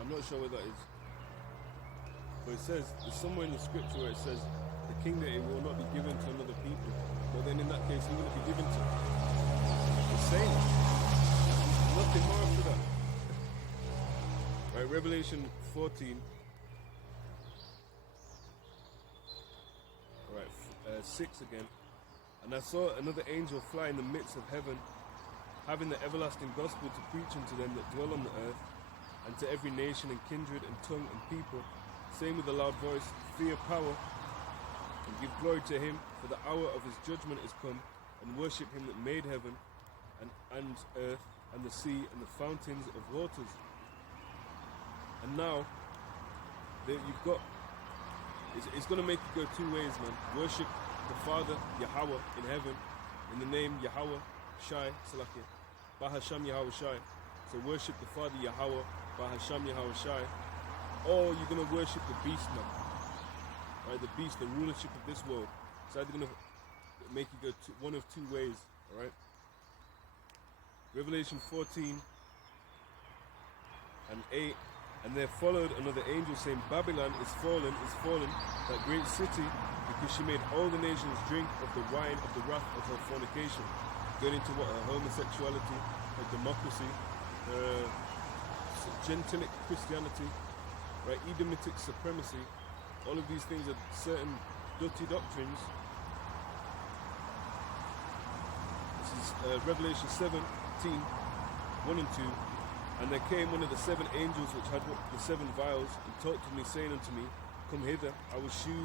I'm not sure where that is. But it says, there's somewhere in the scripture where it says, the kingdom it will not be given to another people. But then in that case, who will it be given to? The saints. Nothing more after that. Right, Revelation 14. Alright, 6 again. And I saw another angel fly in the midst of heaven, having the everlasting gospel to preach unto them that dwell on the earth, and to every nation and kindred and tongue and people, saying with a loud voice, fear power, and give glory to him, for the hour of his judgment is come, and worship him that made heaven and earth and the sea and the fountains of waters. And now, you've got, it's going to make you go two ways, man. Worship the Father, Yahawah, in heaven, in the name Yahawashi, Salakia, bahasham, Yahawashi. So worship the Father, Yahawah, bahasham, Yahawashi. Or you're going to worship the beast, man. Right, the beast, the rulership of this world. It's either going to make you go one of two ways, alright? Revelation 14 and 8. And there followed another angel saying, Babylon is fallen, that great city, because she made all the nations drink of the wine of the wrath of her fornication. Going into what? Her homosexuality, her democracy, her gentilic Christianity, right? Edomitic supremacy. All of these things are certain dirty doctrines. This is Revelation 17, 1 and 2. And there came one of the 7 angels which had the 7 vials, and talked to me, saying unto me, Come hither, I will shew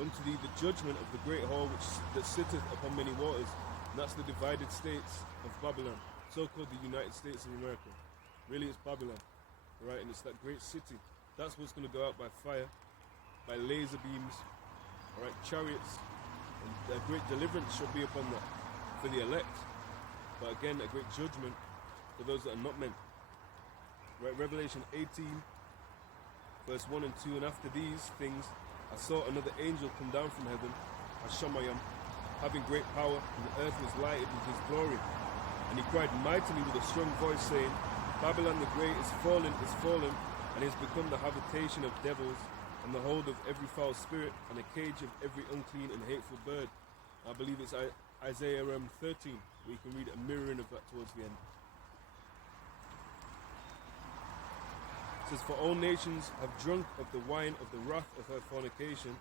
unto thee the judgment of the great hall that sitteth upon many waters. And that's the divided states of Babylon, so-called the United States of America. Really, it's Babylon, right? And it's that great city. That's what's going to go out by fire, by laser beams, all right, chariots. And a great deliverance shall be upon that for the elect. But again, a great judgment for those that are not meant. Right, Revelation 18, verse 1 and 2. And after these things, I saw another angel come down from heaven, Hashamayam, having great power, and the earth was lighted with his glory. And he cried mightily with a strong voice, saying, Babylon the great is fallen, and is become the habitation of devils, and the hold of every foul spirit, and a cage of every unclean and hateful bird. I believe it's Isaiah 13, where you can read a mirroring of that towards the end. It says, For all nations have drunk of the wine of the wrath of her fornication,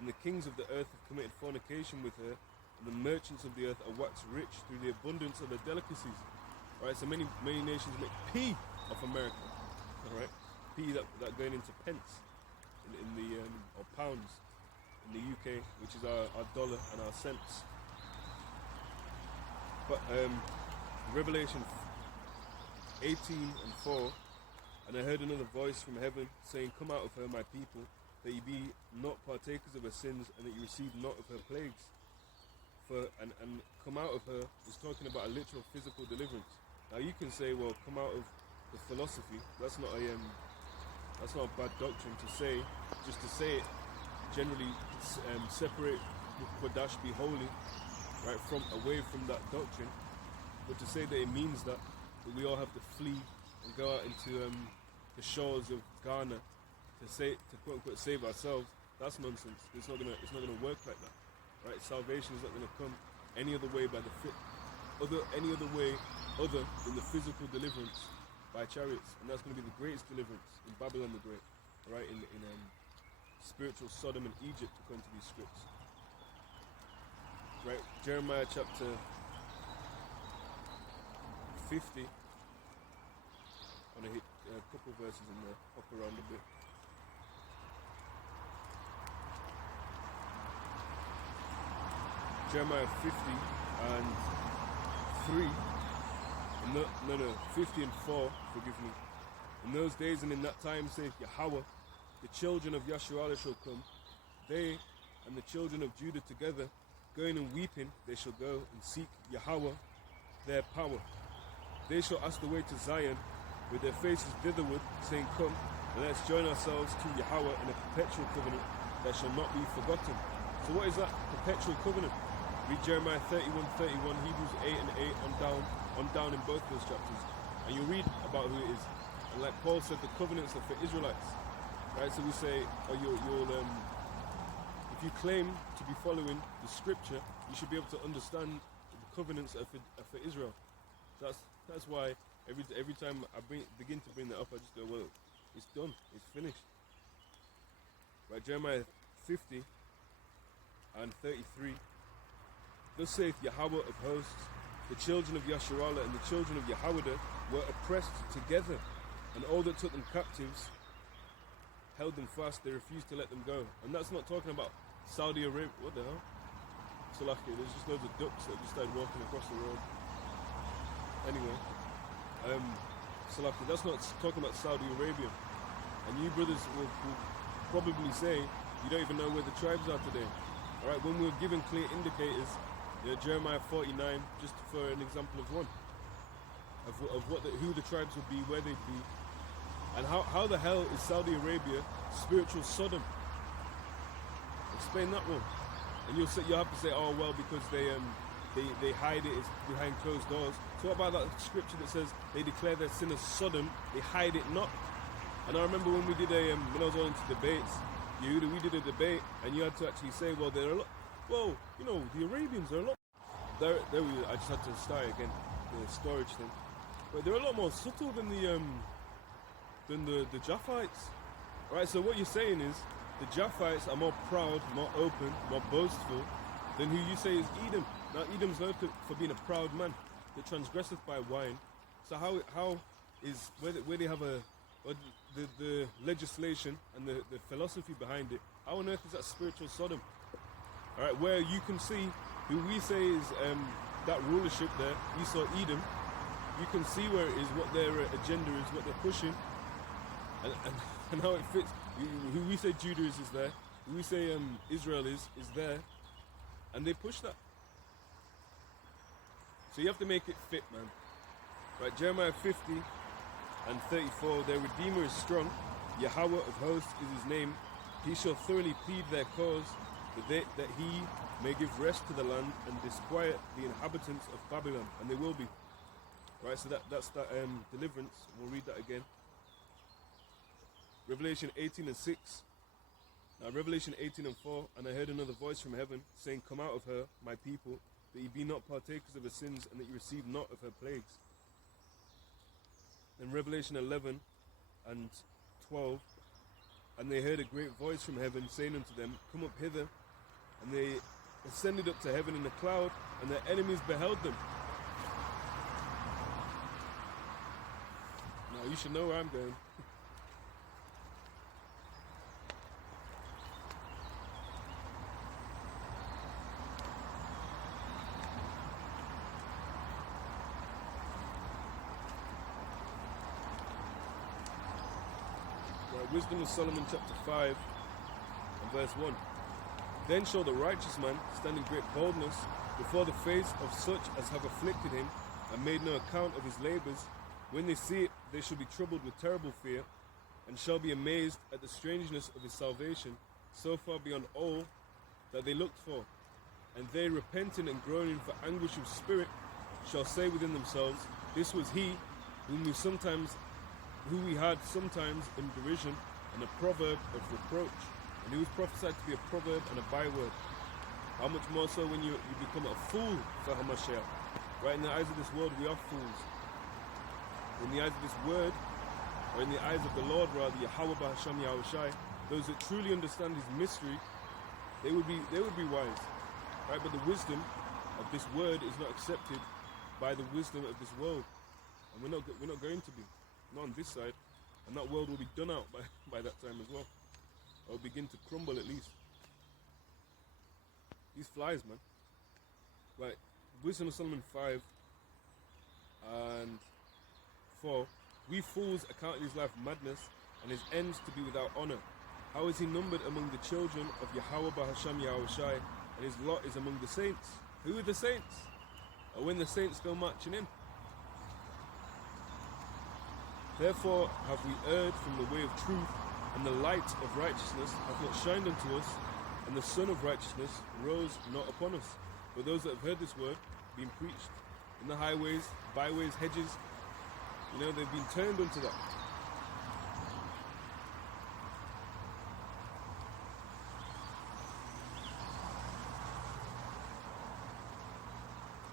and the kings of the earth have committed fornication with her, and the merchants of the earth are waxed rich through the abundance of their delicacies. Alright, so many nations make P of America. Alright, P that going into pence in the or pounds in the UK, which is our dollar and our cents. But Revelation 18 and 4. And I heard another voice from heaven saying, Come out of her, my people, that ye be not partakers of her sins, and that ye receive not of her plagues. And come out of her is talking about a literal physical deliverance. Now you can say, well, come out of the philosophy. That's not a bad doctrine to say. Just to say it, generally separate Kodash, be holy, right, from away from that doctrine. But to say that it means that we all have to flee and go out into the shores of Ghana to quote unquote save ourselves, that's nonsense. It's not gonna work like that, right? Salvation is not gonna come any other way other than the physical deliverance by chariots, and that's gonna be the greatest deliverance in Babylon the Great, right? In spiritual Sodom and Egypt, according to these scripts, right? Jeremiah chapter 50. I'm gonna hit a couple verses in there, hop around a bit. Jeremiah 50 and 3. No, 50 and 4, forgive me. In those days and in that time, saith Yahawah, the children of Yasharallah shall come, they and the children of Judah together, going and weeping, they shall go and seek Yahawah, their power. They shall ask the way to Zion, with their faces thitherward, saying, Come, and let us join ourselves to Yahawah in a perpetual covenant that shall not be forgotten. So what is that perpetual covenant? Read Jeremiah 31:31, Hebrews 8 and 8 on down in both those chapters, and you'll read about who it is. And like Paul said, the covenants are for Israelites, right? So we say, if you claim to be following the scripture, you should be able to understand the covenants are for Israel. That's why every time I begin to bring that up, I just go, well, it's done, it's finished. Right, Jeremiah 50 and 33. Thus saith Yahawah of hosts, the children of Yasharallah and the children of Yahawah were oppressed together, and all that took them captives held them fast, they refused to let them go. And that's not talking about Saudi Arabia. What the hell? Salaki, there's just loads of ducks that just started walking across the road. Anyway, Salaki, that's not talking about Saudi Arabia. And you brothers will probably say, you don't even know where the tribes are today. Alright, when we're given clear indicators, Jeremiah 49, just for an example of one, of who the tribes would be, where they'd be, and how the hell is Saudi Arabia spiritual Sodom? Explain that one. And you'll have to say, oh well, because they hide it behind closed doors. So what about that scripture that says they declare their sin as Sodom, they hide it not? And I remember when we did when I was on into debates, we did a debate, and you had to actually say, well, there are a lot. Well, the Arabians are a lot. I just had to start again, the storage thing. But they're a lot more subtle than the Japhites. Right, so what you're saying is the Japhites are more proud, more open, more boastful than who you say is Edom. Now Edom's known for being a proud man that transgresseth by wine. So how is where they have the legislation and the philosophy behind it, how on earth is that spiritual Sodom? Alright, where you can see who we say is that rulership there, we saw Edom, you can see where it is, what their agenda is, what they're pushing, and how it fits. Who we say Judah is there, who we say Israel is there, and they push that. So you have to make it fit, man. Right, Jeremiah 50 and 34, their Redeemer is strong, Yahawah of hosts is his name, he shall thoroughly plead their cause, that he may give rest to the land and disquiet the inhabitants of Babylon, and they will be. Right, so that's that deliverance. We'll read that again. Revelation 18 and 6. Now Revelation 18 and 4, and I heard another voice from heaven, saying, Come out of her, my people, that ye be not partakers of her sins, and that ye receive not of her plagues. Then Revelation 11 and 12, and they heard a great voice from heaven, saying unto them, Come up hither. And they ascended up to heaven in a cloud, and their enemies beheld them. Now you should know where I'm going. Wisdom of Solomon chapter 5 and verse 1. Then shall the righteous man stand in great boldness before the face of such as have afflicted him and made no account of his labours, When they see it, they shall be troubled with terrible fear, and shall be amazed at the strangeness of his salvation, so far beyond all that they looked for. And they, repenting and groaning for anguish of spirit, shall say within themselves, this was he whom we had sometimes in derision, and a proverb of reproach. And he was prophesied to be a proverb and a byword. How much more so when you become a fool for Hamashiach? Right, in the eyes of this world, we are fools. In the eyes of this word, or in the eyes of the Lord, rather, Yahawah, bahasham, Yahawashi, those that truly understand his mystery, they would be wise. Right, but the wisdom of this word is not accepted by the wisdom of this world, and we're not going to be, not on this side, and that world will be done out by that time as well, or begin to crumble at least. These flies, man. Right, Wisdom of Solomon 5 and 4. We fools account his life madness, and his ends to be without honor. How is he numbered among the children of Yahawah, bahasham, Yahawashi, and his lot is among the saints? Who are the saints? Or when the saints go marching in? Therefore have we erred from the way of truth, and the light of righteousness hath not shined unto us, and the sun of righteousness rose not upon us. But those that have heard this word, being preached in the highways, byways, hedges, they've been turned unto that.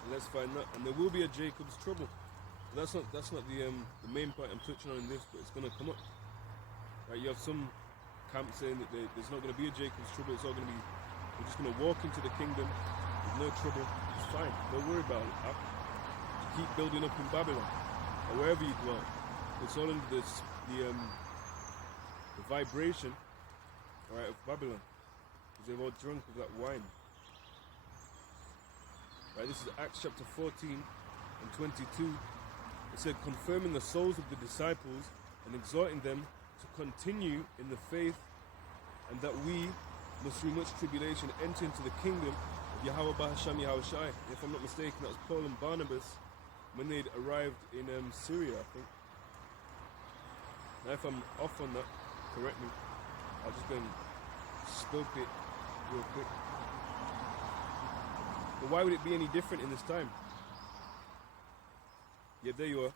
And let's find that. And there will be a Jacob's trouble. But that's not the main point I'm touching on in this, but it's going to come up. Right, you have some camps saying that there's not going to be a Jacob's trouble. It's all going to be, we're just going to walk into the kingdom with no trouble. It's fine. Don't worry about it. You keep building up in Babylon or wherever you dwell. It's all under the vibration, right, of Babylon, because they've all drunk of that wine. Right, this is Acts chapter 14 and 22. It said, confirming the souls of the disciples and exhorting them to continue in the faith, and that we must through much tribulation enter into the kingdom of Yahawah, bahasham, Yahawashi. If I'm not mistaken, that was Paul and Barnabas when they'd arrived in Syria, I think. Now if I'm off on that, correct me. I'll just go and scope it real quick. But why would it be any different in this time? Yeah, there you are.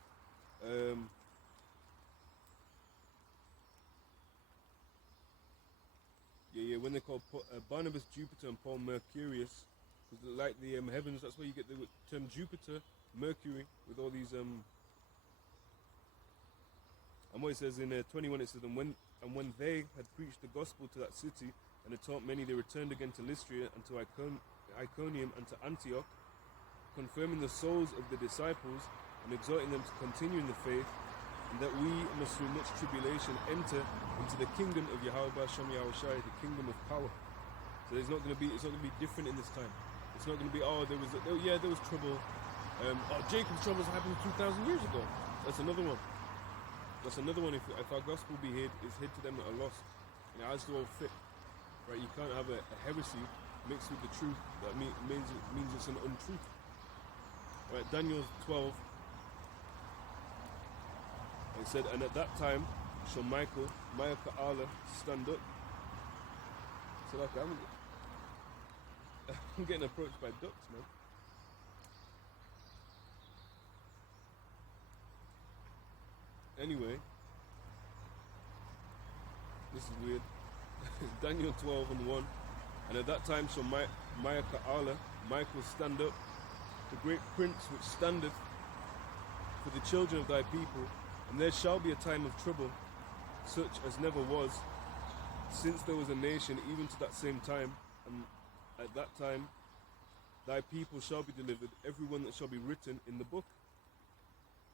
When they call Barnabas Jupiter and Paul Mercurius, because like the heavens, that's why you get the term Jupiter, Mercury, with all these and what it says in 21, it says, and when they had preached the gospel to that city and had taught many, they returned again to Lystra and to Iconium and to Antioch, confirming the souls of the disciples and exhorting them to continue in the faith, and that we must through much tribulation enter into the kingdom of Yahawah, bahasham, Yahawashi, the kingdom of power. So it's not going to be different in this time. It's not going to be, there was trouble. Jacob's troubles happened 2,000 years ago. That's another one. That's another one. If our gospel is hid to them that are lost, and it has to all fit. Right? You can't have a heresy mixed with the truth. That means it's an untruth. Right? Daniel 12. It said, and at that time shall Michael Allah stand up. So like I'm getting approached by ducks, man. Anyway, this is weird. Daniel 12 and 1. And at that time shall Allah, Michael, stand up, the great prince which standeth for the children of thy people. And there shall be a time of trouble, such as never was, since there was a nation, even to that same time. And at that time thy people shall be delivered, every one that shall be written in the book.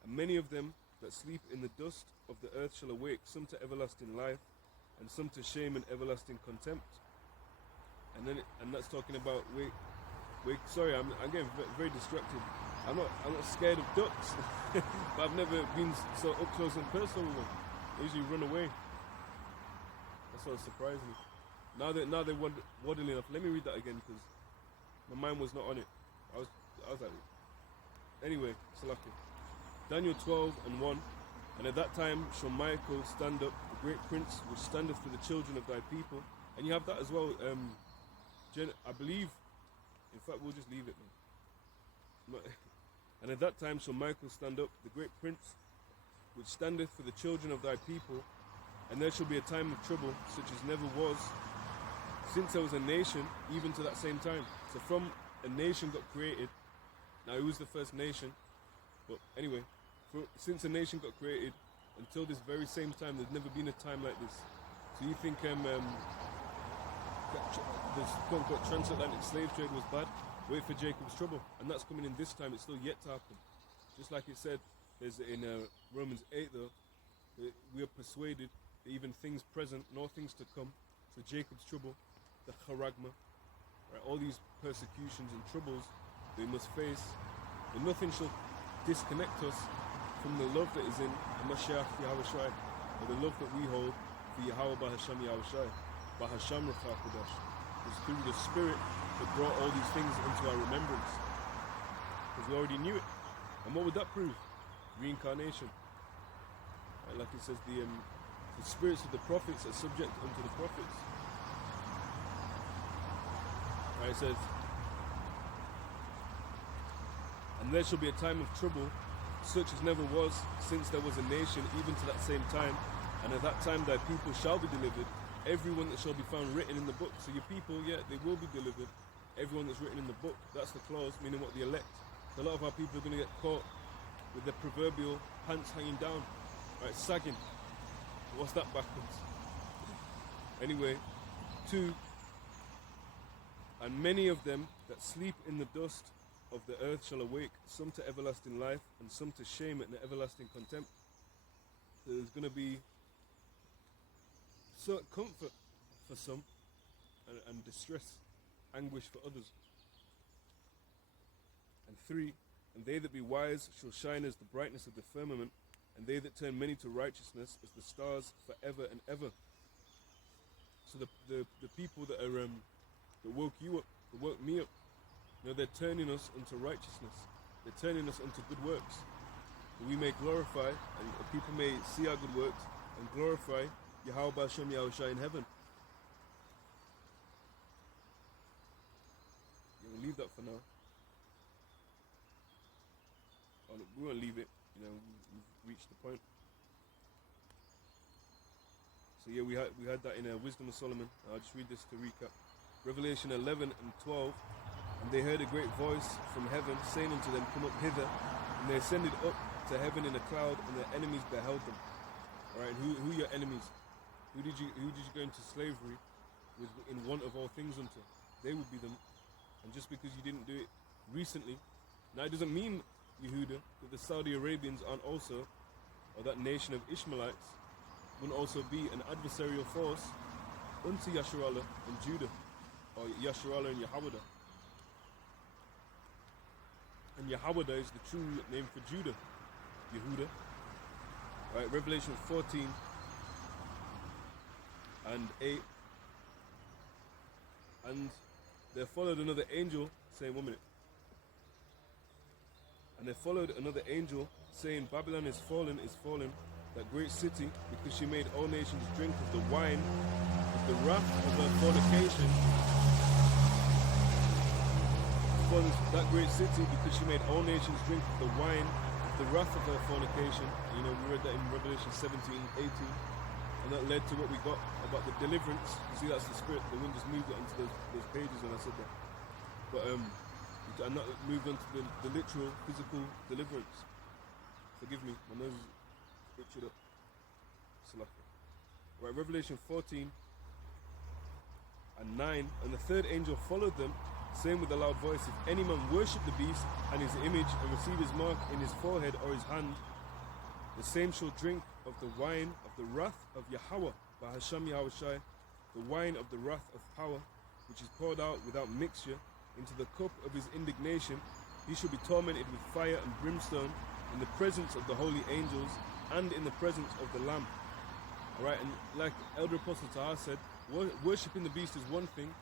And many of them that sleep in the dust of the earth shall awake, some to everlasting life, and some to shame and everlasting contempt. And that's talking about sorry, I'm getting very distracted. I'm not scared of ducks, but I've never been so up close and personal with them. They usually run away. That's what surprised me. Now they're waddling off. Let me read that again because my mind was not on it. I was like, anyway, Salaki. Daniel 12:1. And at that time shall Michael stand up, the great prince, which standeth for the children of thy people. And you have that as well. I believe, in fact, we'll just leave it, man. And at that time shall Michael stand up, the great prince, which standeth for the children of thy people. And there shall be a time of trouble, such as never was, since there was a nation, even to that same time. So from a nation got created. Now, it was the first nation. But anyway, since a nation got created until this very same time, there's never been a time like this. So you think this quote-unquote transatlantic slave trade was bad? Wait for Jacob's trouble. And that's coming in this time. It's still yet to happen. Just like it said, there's in Romans 8 though, we are persuaded that even things present nor things to come, so Jacob's trouble, the charagma, right, all these persecutions and troubles they must face, that nothing shall disconnect us from the love that is in Mashiach Yahawashi, or the love that we hold for Yahawah bahasham Yahawashi, bahasham Rachakodash. It's through the Spirit that brought all these things into our remembrance, because we already knew it. And what would that prove? Reincarnation. Right, like it says, the spirits of the prophets are subject unto the prophets. Right, it says, and there shall be a time of trouble, such as never was, since there was a nation, even to that same time. And at that time thy people shall be delivered, everyone that shall be found written in the book. So your people, yeah, they will be delivered. Everyone that's written in the book, that's the clause, meaning what, the elect. So a lot of our people are going to get caught with their proverbial pants hanging down, right, sagging. What's that backwards? Anyway, 2, and many of them that sleep in the dust of the earth shall awake, some to everlasting life, and some to shame and everlasting contempt. So there's going to be certain comfort for some, and distress, anguish for others. And 3, and they that be wise shall shine as the brightness of the firmament, and they that turn many to righteousness as the stars forever and ever. So the people that are that woke you up, that woke me up, you know, they're turning us into righteousness. They're turning us into good works, that we may glorify, and people may see our good works and glorify Yahawah bahasham Yahawashi in heaven. Yeah, we'll leave that for now. Oh, look, we won't leave it. You know, we've reached the point. So yeah, we had that in Wisdom of Solomon. I'll just read this to recap. Revelation 11 and 12. And they heard a great voice from heaven, saying unto them, Come up hither. And they ascended up to heaven in a cloud, and their enemies beheld them. All right, who are your enemies? Who did you go into slavery with in want of all things unto? They would be them. And just because you didn't do it recently, now it doesn't mean, Yehuda, that the Saudi Arabians aren't also, or that nation of Ishmaelites, wouldn't also be an adversarial force unto Yasharallah and Judah, or Yasharallah and Yahawah. And Yahawah is the true name for Judah, Yehuda. Right, Revelation 14 and 8. And there followed another angel saying, 1 minute. And there followed another angel saying, Babylon is fallen, that great city, because she made all nations drink of the wine of the wrath of her fornication. That great city, because she made all nations drink of the wine of the wrath of her fornication. You know, we read that in Revelation 17:18, and that led to what we got about the deliverance. You see, that's the Spirit. The wind just moved it onto those pages when I said that. But and that moved on to the literal, physical deliverance. Forgive me, my nose is itched up. Salaka. Right, Revelation 14 and 9. And the third angel followed them, saying with a loud voice, If any man worship the beast and his image, and receive his mark in his forehead or his hand, the same shall drink of the wine of the wrath of Yahawah, bahasham Yahawashi, the wine of the wrath of power, which is poured out without mixture into the cup of his indignation. He shall be tormented with fire and brimstone in the presence of the holy angels and in the presence of the Lamb. Alright, and like Elder Apostle Tahar said, worshipping the beast is one thing,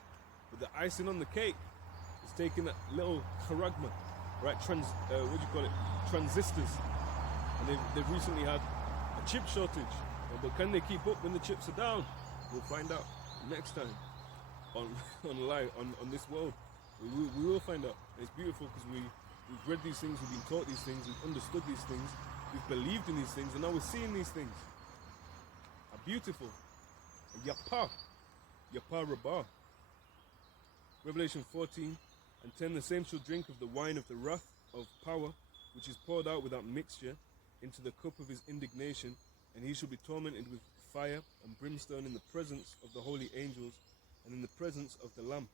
but the icing on the cake is taking that little charagma, right, transistors, And they've recently had a chip shortage. But can they keep up when the chips are down? We'll find out next time on this world. We will find out. And it's beautiful because we've read these things, we've been taught these things, we've understood these things, we've believed in these things, and now we're seeing these things. Are beautiful. Yapa Rabbah. Revelation 14 and 10, the same shall drink of the wine of the wrath of power, which is poured out without mixture into the cup of his indignation, and he shall be tormented with fire and brimstone in the presence of the holy angels and in the presence of the Lamb.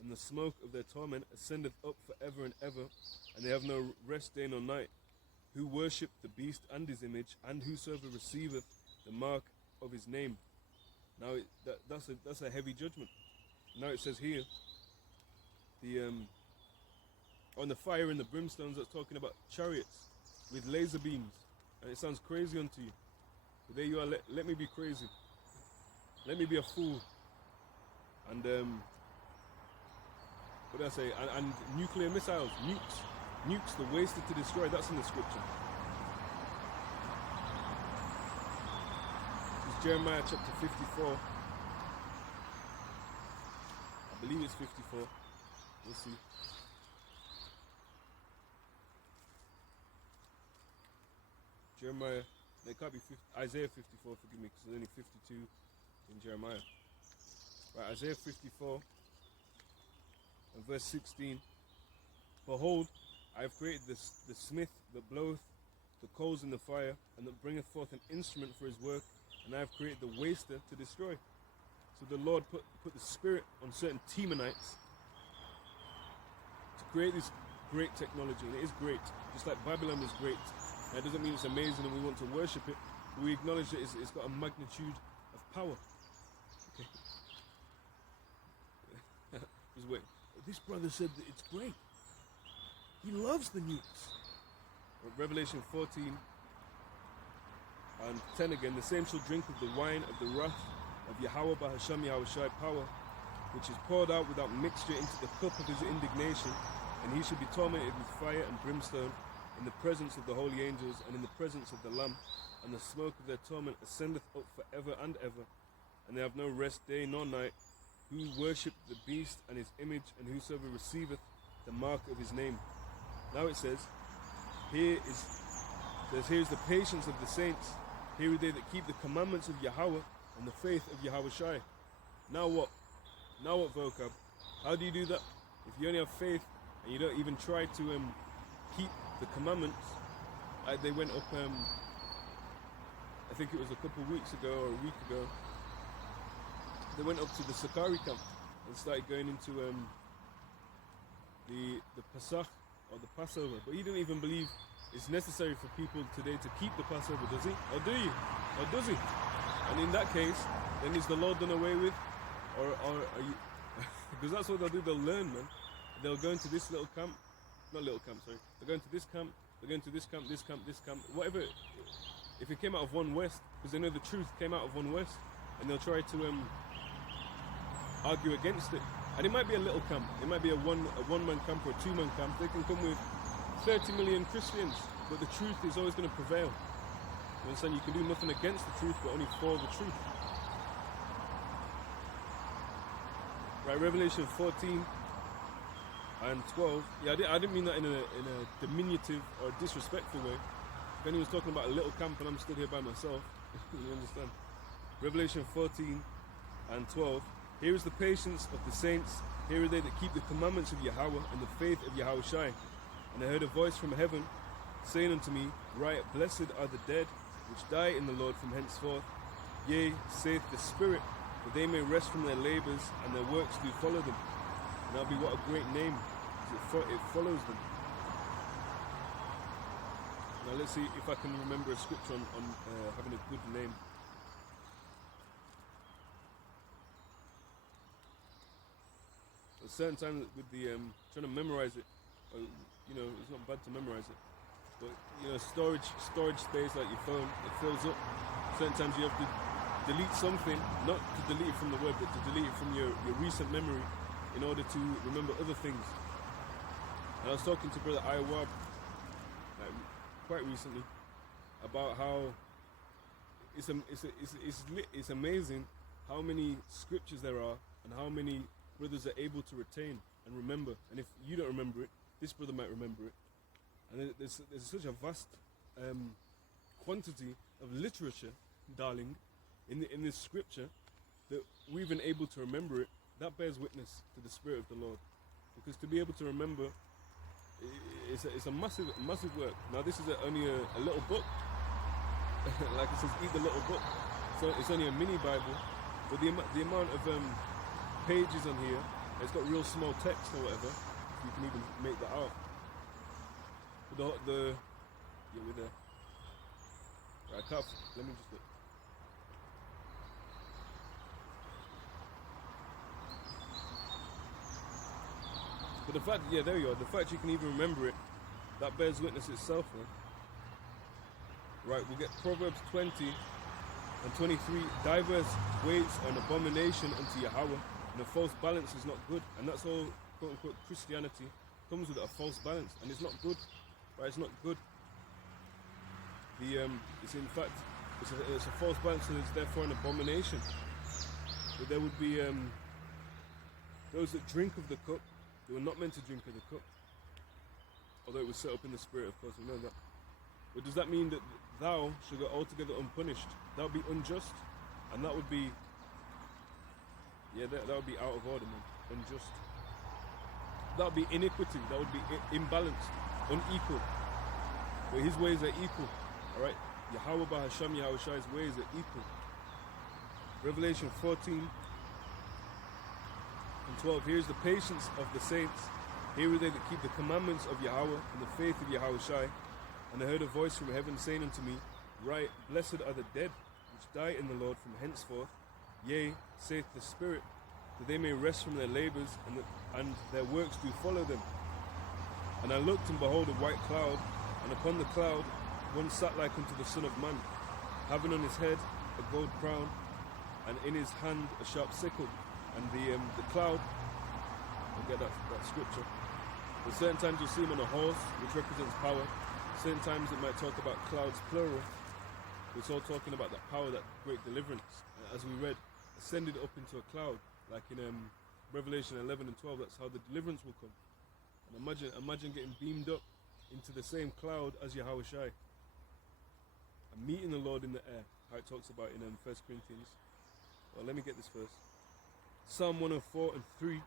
And the smoke of their torment ascendeth up for ever and ever, and they have no rest day nor night, who worship the beast and his image, and whosoever receiveth the mark of his name. Now that's a heavy judgment. Now it says here, on the fire and the brimstones, that's talking about chariots with laser beams, and it sounds crazy unto you. But there you are. Let me be crazy. Let me be a fool. And what did I say? And nuclear missiles, nukes, the wasted to destroy. That's in the scripture. It's Jeremiah chapter 54. I believe it's 54. We'll see. Jeremiah, no, it can't be Isaiah 54, forgive me, because there's only 52 in Jeremiah. Right, Isaiah 54 and verse 16. Behold, I have created the smith that bloweth the coals in the fire, and that bringeth forth an instrument for his work, and I have created the waster to destroy. So the Lord put the spirit on certain Temanites to create this great technology, and it is great, just like Babylon is great. That doesn't mean it's amazing and we want to worship it, but we acknowledge that it's got a magnitude of power. Okay. Just wait. This brother said that it's great. He loves the nukes. Revelation 14 and 10 again. The same shall drink of the wine of the wrath of Yahawah, bahasham, Yahawashi power, which is poured out without mixture into the cup of his indignation, and he shall be tormented with fire and brimstone in the presence of the holy angels and in the presence of the Lamb, and the smoke of their torment ascendeth up for ever and ever, and they have no rest day nor night, who worship the beast and his image, and whosoever receiveth the mark of his name. Now it says, here's the patience of the saints. Here are they that keep the commandments of Yahawah and the faith of Yahawashi. Now what? Now what, vocab? How do you do that? If you only have faith and you don't even try to keep the commandments. They went up, I think it was a couple of weeks ago or a week ago. They went up to the Sakari camp and started going into the Pesach or the Passover. But he didn't even believe it's necessary for people today to keep the Passover, does he? Or do you? Or does he? And in that case, then is the Lord done away with? Or are you? Because that's what they'll do. They'll learn, man. They'll go into this little camp. Not little camp, sorry. They're going to this camp, they're going to this camp, this camp, this camp, whatever. If it came out of one West, because they know the truth came out of one West, and they'll try to argue against it. And it might be a little camp, it might be a one-man camp or a two-man camp. They can come with 30 million Christians, but the truth is always going to prevail. You understand? You can do nothing against the truth, but only for the truth. Right, Revelation 14 and 12. Yeah, I didn't mean that in a diminutive or disrespectful way. If anyone's talking about a little camp and I'm stood here by myself, you understand? Revelation 14 and 12. Here is the patience of the saints. Here are they that keep the commandments of Yahawah and the faith of Yahawashi. And I heard a voice from heaven saying unto me, Write, blessed are the dead which die in the Lord from henceforth. Yea, saith the Spirit, that they may rest from their labours, and their works do follow them. And that'll be what a great name, because it follows them. Now let's see if I can remember a scripture on having a good name. At a certain time with the trying to memorize it, you know, it's not bad to memorize it, but you know, storage space like your phone, it fills up. Certain times you have to delete something, not to delete it from the word, but to delete it from your recent memory in order to remember other things. And I was talking to Brother Yahawah quite recently, about how it's amazing how many scriptures there are and how many brothers are able to retain and remember. And if you don't remember it, this brother might remember it. And there's such a vast quantity of literature, darling, in this scripture that we've been able to remember it. That bears witness to the Spirit of the Lord. Because to be able to remember, it's a massive work. Now this is only a little book. Like it says, eat the little book. So it's only a mini Bible. But the amount of pages on here, it's got real small text or whatever. If you can even make that out. But yeah, we're there. Right, I can't, let me just look. But the fact, yeah, there you are. The fact you can even remember it, that bears witness itself, man. Right, we'll get Proverbs 20 and 23. Diverse weights are an abomination unto Yahawah, and a false balance is not good. And that's all, quote unquote, Christianity comes with a false balance, and it's not good. Right, it's not good. It's in fact, it's a false balance, and it's therefore an abomination. But there would be those that drink of the cup. They were not meant to drink of the cup, although it was set up in the Spirit, of course, we know that. But does that mean that thou should go altogether unpunished? That would be unjust, and that would be, yeah, that would be out of order, man. Unjust. That would be iniquity. That would be imbalanced, unequal. But his ways are equal. All right, Yahawah, bahasham, Yahawashi's ways are equal. Revelation 14 and 12. Here's the patience of the saints. Here are they that keep the commandments of Yahawah and the faith of Yahawashi. And I heard a voice from heaven saying unto me, Right, blessed are the dead which die in the Lord from henceforth. Yea, saith the Spirit, that they may rest from their labours, and their works do follow them. And I looked, and behold, a white cloud, and upon the cloud one sat like unto the Son of Man, having on his head a gold crown, and in his hand a sharp sickle. And the cloud, I'll get that scripture. But certain times you'll see him on a horse, which represents power. Certain times it might talk about clouds, plural. It's all talking about that power, that great deliverance. As we read, ascended up into a cloud, like in Revelation 11 and 12. That's how the deliverance will come. And imagine getting beamed up into the same cloud as Yahawashi, and meeting the Lord in the air. How it talks about in 1 Corinthians. Well, let me get this first. Psalm 104 and 3.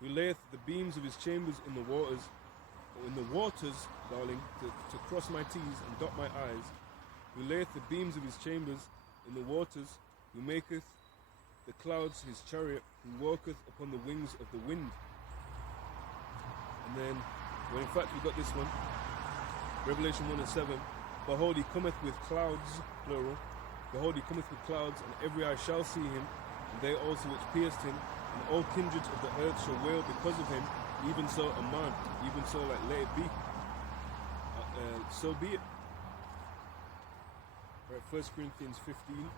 Who layeth the beams of his chambers in the waters, darling, to cross my T's and dot my I's. Who layeth the beams of his chambers in the waters, who maketh the clouds his chariot, who walketh upon the wings of the wind. And then, well, in fact, we've got this one. Revelation 1 and 7. Behold, he cometh with clouds, plural. Behold, he cometh with clouds, and every eye shall see him, and they also which pierced him, and all kindreds of the earth shall wail because of him. Even so, amen. Even so, like, let it be. So be it. Right, 1 Corinthians 15.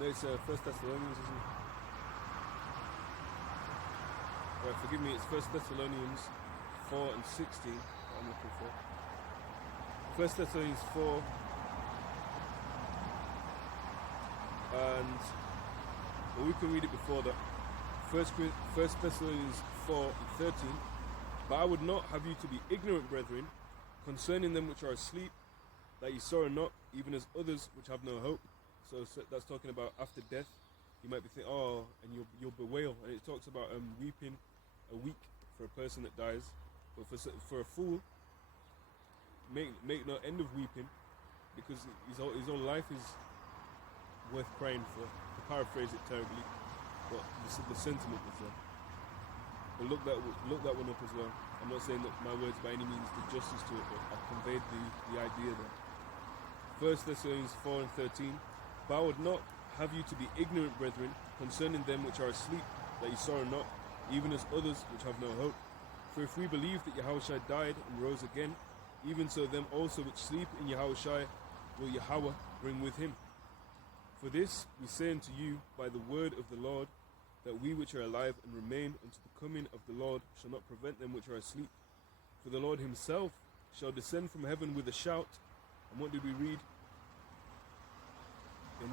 No, it's 1 Thessalonians, isn't it? Right, forgive me, it's 1 Thessalonians 4 and 16 that I'm looking for. 1 Thessalonians 4 and, well, we can read it before that. 1 Thessalonians 4 and 13. But I would not have you to be ignorant, brethren, concerning them which are asleep, that ye sorrow not, even as others which have no hope. So that's talking about after death. You might be thinking, oh, and you'll bewail. And it talks about weeping a week for a person that dies. But for a fool, make no end of weeping, because his whole life is worth crying for. To paraphrase it terribly, but the sentiment is there. But look that one up as well. I'm not saying that my words by any means do justice to it, but I've conveyed the idea there. 1 Thessalonians 4 and 13. But I would not have you to be ignorant, brethren, concerning them which are asleep, that ye sorrow not, even as others which have no hope. For if we believe that Yahawashi died and rose again, even so them also which sleep in Yahawashi will Yahawah bring with him. For this we say unto you by the word of the Lord, that we which are alive and remain unto the coming of the Lord shall not prevent them which are asleep. For the Lord himself shall descend from heaven with a shout. And what did we read? In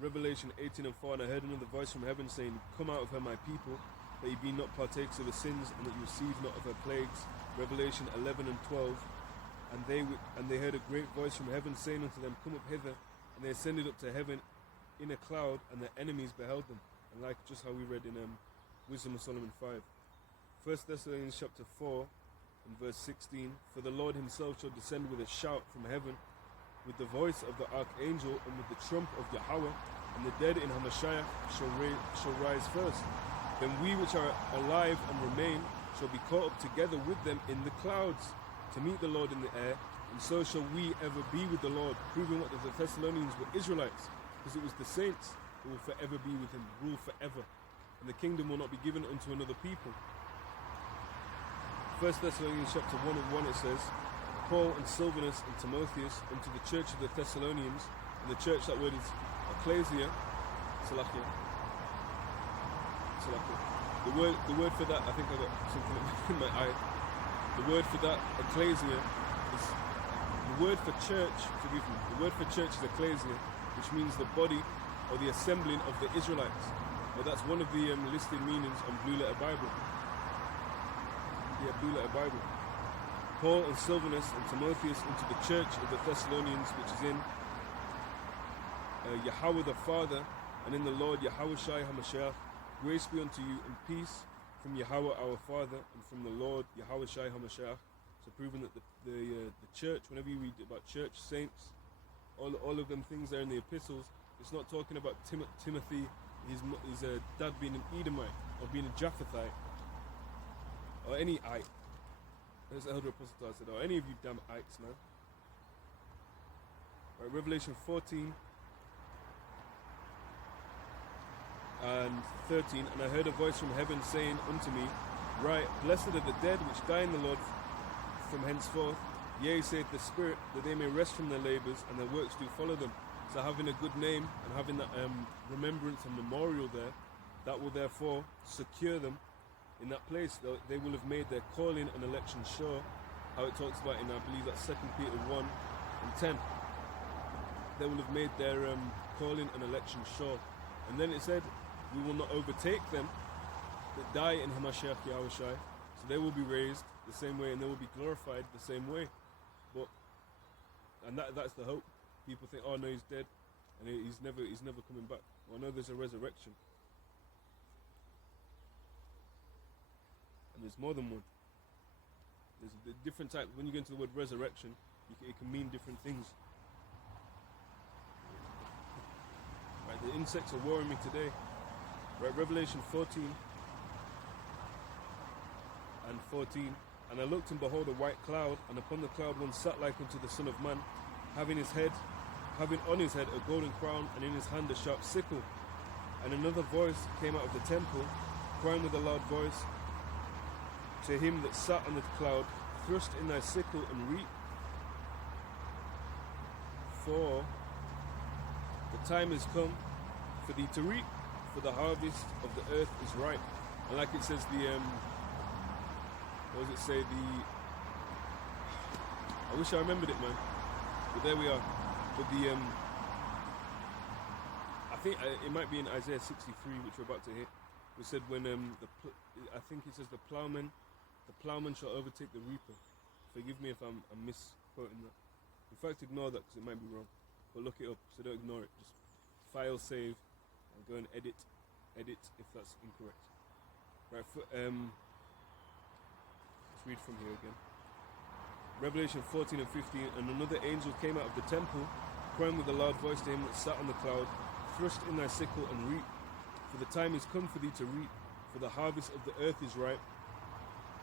Revelation 18:4, and I heard another voice from heaven saying, Come out of her, my people, that ye be not partakers of her sins, and that ye receive not of her plagues. Revelation 11:12, and they heard a great voice from heaven saying unto them, Come up hither, and they ascended up to heaven in a cloud, and their enemies beheld them. And like just how we read in Wisdom of Solomon 5. 1 Thessalonians chapter 4 and verse 16, For the Lord himself shall descend with a shout from heaven, with the voice of the archangel, and with the trump of Yahawah, and the dead in Hamashiach shall rise first. Then we which are alive and remain shall be caught up together with them in the clouds, to meet the Lord in the air, and so shall we ever be with the Lord, proving what the Thessalonians were Israelites, because it was the saints who will forever be with him, rule forever, and the kingdom will not be given unto another people. 1 Thessalonians chapter 1 and 1 it says, Paul and Silvanus and Timotheus unto the church of the Thessalonians, and the church, that word is ecclesia, Salakia. The word for that, I think I got something in my eye. The word for that, ecclesia, is the word for church, forgive me, the word for church is ecclesia, which means the body or the assembling of the Israelites. Well, that's one of the listed meanings on Blue Letter Bible. Yeah, Blue Letter Bible. Paul and Silvanus and Timotheus unto the church of the Thessalonians, which is in Yahawah the Father, and in the Lord Yahawashi Hamashiach, grace be unto you and peace from Yahawah our Father and from the Lord Yahawashi Hamashiach. So proving that the church, whenever you read about church, saints, all of them things there in the epistles, it's not talking about Timothy, his dad being an Edomite or being a Japhethite or any Ite. As the Elder Apostle said, or any of you damn Ites, man. Right, Revelation 14 and 13, and I heard a voice from heaven saying unto me, Write, blessed are the dead which die in the Lord from henceforth, yea, saith the Spirit, that they may rest from their labours, and their works do follow them. So having a good name and having that remembrance and memorial there, that will therefore secure them in that place. They will have made their calling and election sure, how it talks about in, I believe, that 2 Peter 1 and 10. They will have made their calling and election sure. And then it said, we will not overtake them that die in Hamashiach Yahawashi. So they will be raised the same way, and they will be glorified the same way. And that's the hope. People think, oh no, he's dead, and he's never coming back. Well, no, there's a resurrection. And there's more than one. There's a different type. When you get into the word resurrection, it can mean different things. Right, the insects are worrying me today. Right, Revelation 14 and 14. And I looked, and behold, a white cloud, and upon the cloud one sat like unto the Son of Man, having on his head a golden crown, and in his hand a sharp sickle. And another voice came out of the temple, crying with a loud voice, to him that sat on the cloud, Thrust in thy sickle and reap, for the time is come for thee to reap, for the harvest of the earth is ripe. And like it says, what does it say? I wish I remembered it, man. But there we are. But I think it might be in Isaiah 63, which we're about to hit. We said when I think it says the plowman shall overtake the reaper. Forgive me if I'm misquoting that. In fact, ignore that because it might be wrong. But look it up, so don't ignore it. Just file, save, and go and edit if that's incorrect. Right. Let's read from here again. Revelation 14 and 15, and another angel came out of the temple, crying with a loud voice to him that sat on the cloud, Thrust in thy sickle and reap, for the time is come for thee to reap, for the harvest of the earth is ripe.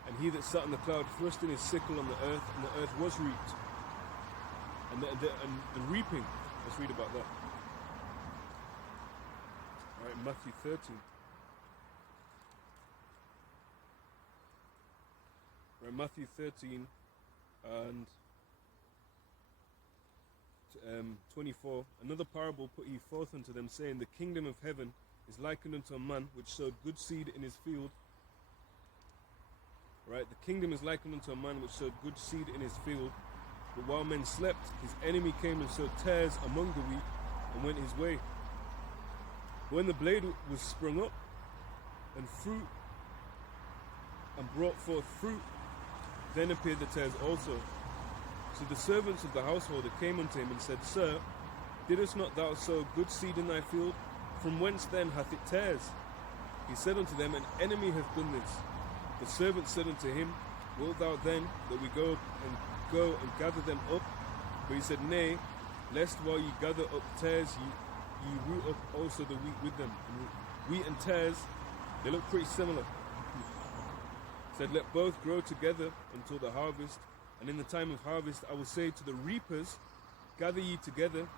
And he that sat on the cloud thrust in his sickle on the earth, and the earth was reaped. And the reaping, let's read about that. Alright, Matthew 13. Right, Matthew 13 and 24, another parable put he forth unto them, saying, the kingdom of heaven is likened unto a man which sowed good seed in his field. Right, the kingdom is likened unto a man which sowed good seed in his field. But while men slept, his enemy came and sowed tares among the wheat and went his way. When the blade was sprung up and fruit and brought forth fruit, then appeared the tares also. So the servants of the householder came unto him and said, Sir, didst not thou sow good seed in thy field? From whence then hath it tares? He said unto them, An enemy hath done this. The servant said unto him, Wilt thou then that we go and gather them up? But he said, Nay, lest while ye gather up tares, ye root up also the wheat with them. And wheat and tares, they look pretty similar. He said, Let both grow together until the harvest. And in the time of harvest I will say to the reapers, Gather ye together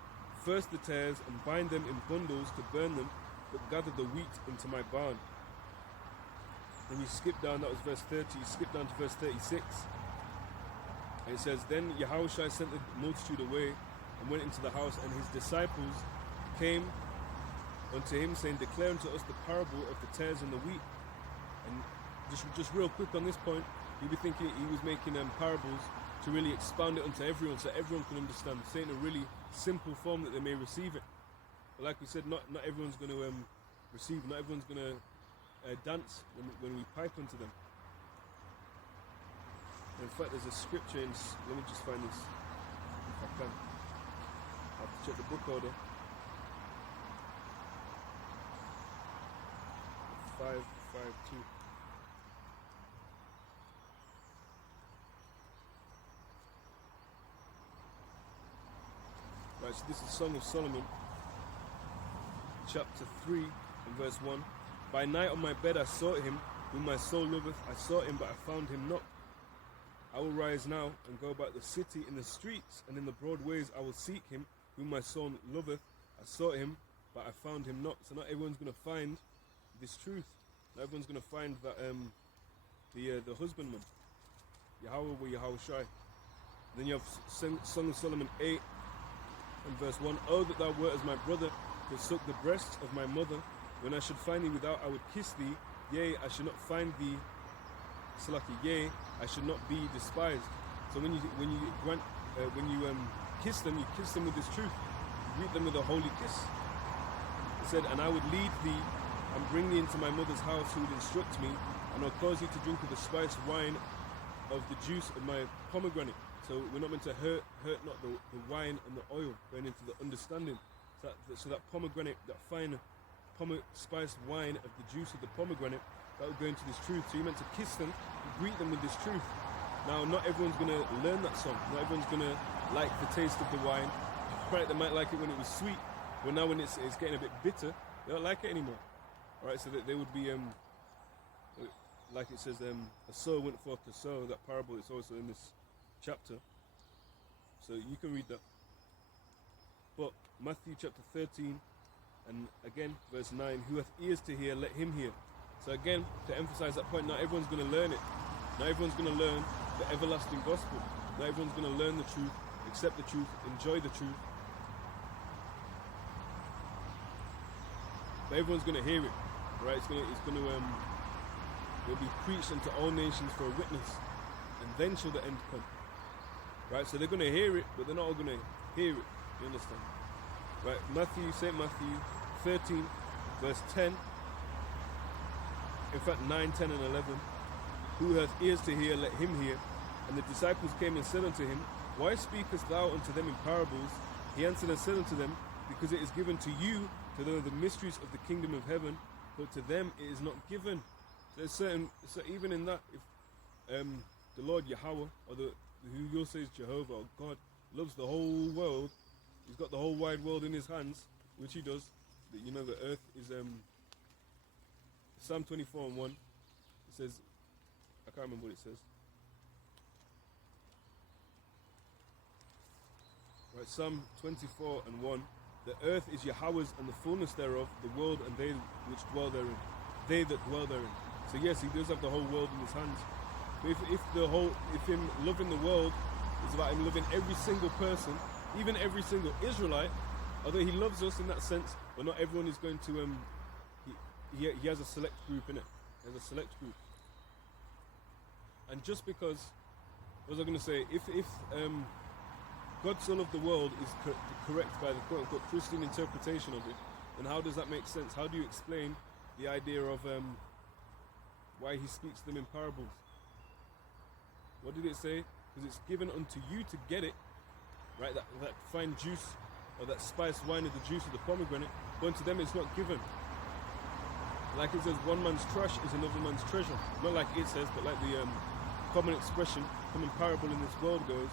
first the tares, and bind them in bundles to burn them, but gather the wheat into my barn. Then you skip down, that was verse 30, you skip down to verse 36. And it says, Then Yahawashi sent the multitude away, and went into the house, and his disciples came unto him, saying, Declare unto us the parable of the tares and the wheat. And just real quick on this point, you'd be thinking he was making parables to really expound it onto everyone, so everyone can understand, say it in a really simple form that they may receive it. But like we said, not everyone's going to receive, not everyone's going to dance when we pipe unto them. In fact, there's a scripture in, let me just find this, if I can. I have to check the book order. 5:2. Right, so this is Song of Solomon, chapter 3 and verse 1. By night on my bed I sought him, whom my soul loveth. I sought him, but I found him not. I will rise now and go about the city, in the streets and in the broad ways I will seek him, whom my soul loveth. I sought him, but I found him not. So not everyone's going to find this truth. Not everyone's going to find that the husbandman, Yahawah or Yahawashi. Then you have Song of Solomon 8 and verse 1. Oh, that thou wert as my brother, that suck the breasts of my mother. When I should find thee without, I would kiss thee. Yea, I should not find thee. Salaki, yea, I should not be despised. So when you kiss them, you kiss them with this truth. You greet them with a holy kiss. It said, and I would lead thee and bring thee into my mother's house, who would instruct me, and I'll cause thee to drink of the spiced wine of the juice of my pomegranate. So we're not meant to hurt not the wine and the oil, going into the understanding. So that pomegranate, that fine spiced wine of the juice of the pomegranate, that will go into this truth. So you're meant to kiss them and greet them with this truth. Now, not everyone's going to learn that song. Not everyone's going to like the taste of the wine. Right, they might like it when it was sweet, but now when it's getting a bit bitter, they don't like it anymore. All right, so that they would be, like it says, a sower went forth to sow. That parable is also in this chapter. So you can read that. But Matthew chapter 13, and again, verse 9, who hath ears to hear, let him hear. So again, to emphasize that point, not everyone's going to learn it. Not everyone's going to learn the everlasting gospel. Not everyone's going to learn the truth, accept the truth, enjoy the truth. But everyone's going to hear it, right? It'll be preached unto all nations for a witness, and then shall the end come. Right? So they're going to hear it, but they're not all going to hear it. You understand? Right? St. Matthew 13, verse 10. In fact, 9, 10, and 11. Who hath ears to hear, let him hear. And the disciples came and said unto him, Why speakest thou unto them in parables? He answered and said unto them, Because it is given to you to know the mysteries of the kingdom of heaven, but to them it is not given. So even in that, if the Lord Yahawah, or who you'll say is Jehovah, or God, loves the whole world, he's got the whole wide world in his hands, which he does. You know, the earth is Psalm 24 and 1. It says, I can't remember what it says. Right, Psalm 24 and 1. The earth is Yahawah's and the fullness thereof, the world and they which dwell therein. They that dwell therein. So yes, he does have the whole world in his hands. But if him loving the world is about him loving every single person, Even every single Israelite, although he loves us in that sense, but not everyone is going to, he has a select group in it. He has a select group. And just because, what was I going to say, if God so loved the world is correct by the quote-unquote Christian interpretation of it, then how does that make sense? How do you explain the idea of why he speaks to them in parables? What did it say? Because it's given unto you to get it, right? That fine juice, or that spiced wine of the juice of the pomegranate, but unto them it's not given. Like it says, one man's trash is another man's treasure. Not like it says, but like the common expression, common parable in this world goes,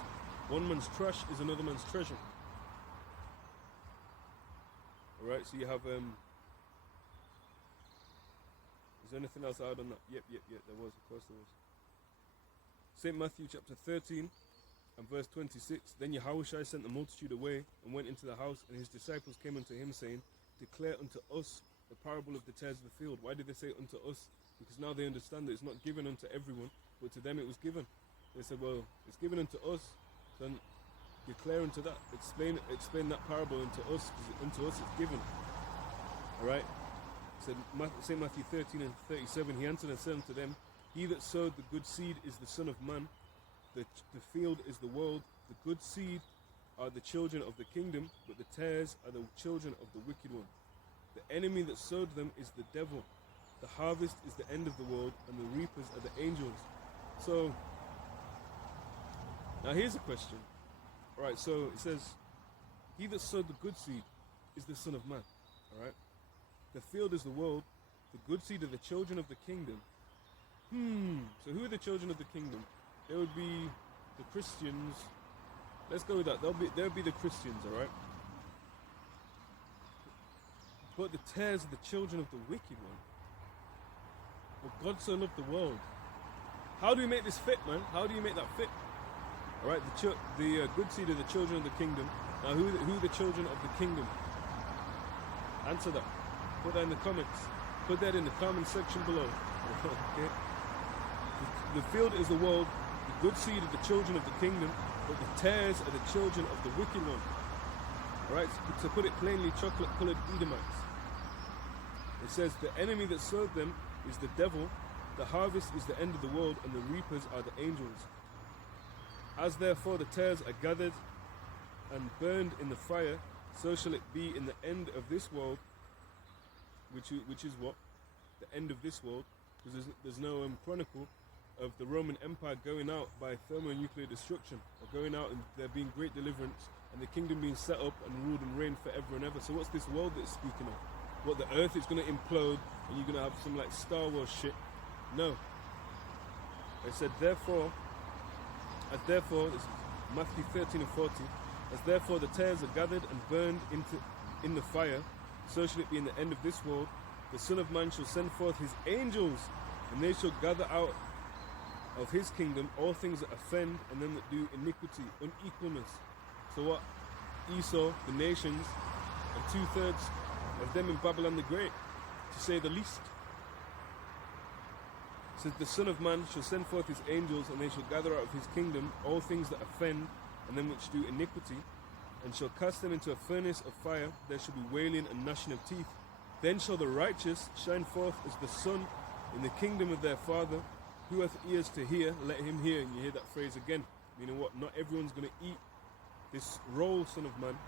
one man's trash is another man's treasure. Alright, so you have, is there anything else I had on that? Yep, there was, of course there was. St. Matthew chapter 13 and verse 26, then Yahawashi sent the multitude away and went into the house, and his disciples came unto him, saying, declare unto us the parable of the tares of the field. Why did they say unto us? Because now they understand that it's not given unto everyone, but to them it was given. They said, well, it's given unto us, then declare unto that. Explain that parable unto us, because unto us it's given. Alright? Said St. Matthew 13 and 37, he answered and said unto them, he that sowed the good seed is the Son of Man, the field is the world, the good seed are the children of the kingdom, but the tares are the children of the wicked one. The enemy that sowed them is the devil. The harvest is the end of the world, and the reapers are the angels. So, now here's a question. Alright, so it says, he that sowed the good seed is the Son of Man. Alright? The field is the world, the good seed are the children of the kingdom. So who are the children of the kingdom? They would be the Christians. Let's go with that. They'll be the Christians, alright? But the tares are the children of the wicked one. But God so loved the world. How do we make this fit, man? How do you make that fit? Alright, the good seed are the children of the kingdom. Now who are the children of the kingdom? Answer that. Put that in the comments. Put that in the comment section below. Okay? The field is the world, the good seed are the children of the kingdom, but the tares are the children of the wicked one. Alright, to put it plainly, chocolate-coloured Edomites. It says, the enemy that sowed them is the devil, the harvest is the end of the world, and the reapers are the angels. As therefore the tares are gathered and burned in the fire, so shall it be in the end of this world, which is what? The end of this world, because there's no chronicle of the Roman Empire going out by thermonuclear destruction, or going out and there being great deliverance, and the kingdom being set up and ruled and reigned forever and ever. So what's this world that it's speaking of? What, the earth is going to implode and you're going to have some like Star Wars shit? No. It said, therefore, this is Matthew 13 and 40, as therefore the tares are gathered and burned in the fire, so shall it be in the end of this world. The Son of Man shall send forth his angels, and they shall gather out of his kingdom all things that offend, and them that do iniquity, unequalness. So what? Esau, the nations, and 2/3 of them in Babylon the Great, to say the least. It says, the Son of Man shall send forth his angels, and they shall gather out of his kingdom all things that offend, and them which do iniquity, and shall cast them into a furnace of fire. There shall be wailing and gnashing of teeth. Then shall the righteous shine forth as the sun in the kingdom of their Father. Who hath ears to hear, let him hear. And you hear that phrase again, meaning what? Not everyone's going to eat this roll, Son of Man,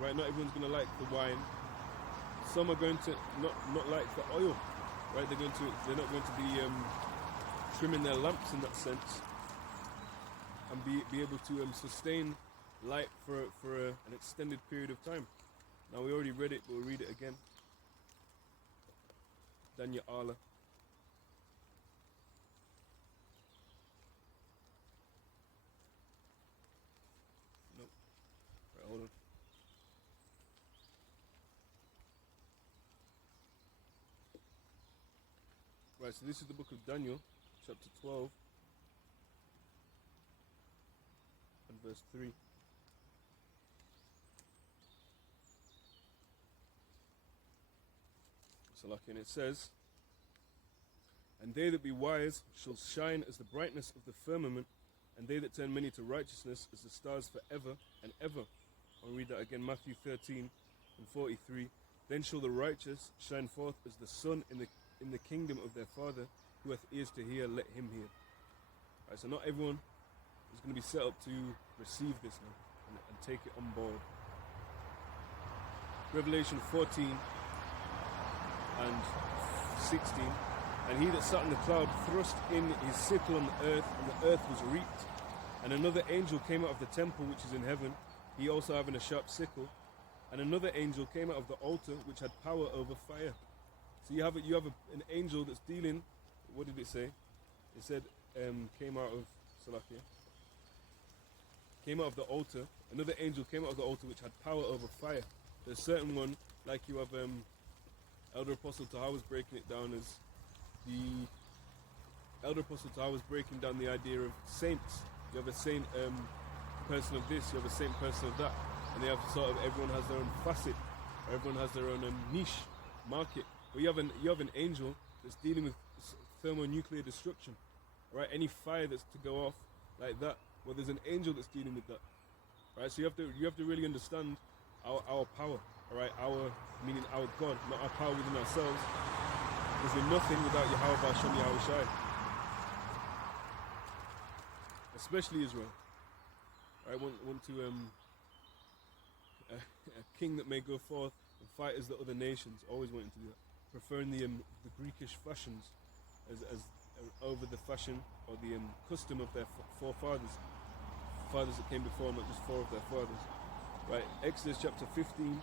right? Not everyone's going to like the wine. Some are going to not like the oil, right? They're not going to be trimming their lamps in that sense, and be able to sustain light for an extended period of time. Now we already read it, but we'll read it again. Danya Allah. Nope. Right, hold on. Right, so this is the book of Daniel, chapter 12, and verse 3. And it says, and they that be wise shall shine as the brightness of the firmament, and they that turn many to righteousness as the stars forever and ever. I'll read that again, Matthew 13 and 43. Then shall the righteous shine forth as the sun in the kingdom of their Father. Who hath ears to hear, let him hear. Right, so not everyone is going to be set up to receive this now and take it on board. Revelation 14 and 16. And he that sat in the cloud thrust in his sickle on the earth, and the earth was reaped. And another angel came out of the temple which is in heaven, he also having a sharp sickle. And another angel came out of the altar which had power over fire. So you have an angel that's dealing. What did it say? It said came out of Salakia. Came out of the altar. Another angel came out of the altar which had power over fire. There's a certain one, like you have Elder Apostle Taha was breaking it down as the Elder Apostle Taha was breaking down the idea of saints. You have a saint person of this, you have a saint person of that, and they have sort of, everyone has their own facet, or everyone has their own niche market. But you have an angel that's dealing with thermonuclear destruction, right? Any fire that's to go off like that, well, there's an angel that's dealing with that, right? So you have to really understand our power, all right? Meaning our God, not our power within ourselves, because we're nothing without Yahawah, bahasham, Yahawashi. Especially Israel. I want to a king that may go forth and fight as the other nations, always wanting to do that, preferring the Greekish fashions as over the fashion or the custom of their forefathers, fathers that came before, not just four of their fathers. Right, Exodus chapter 15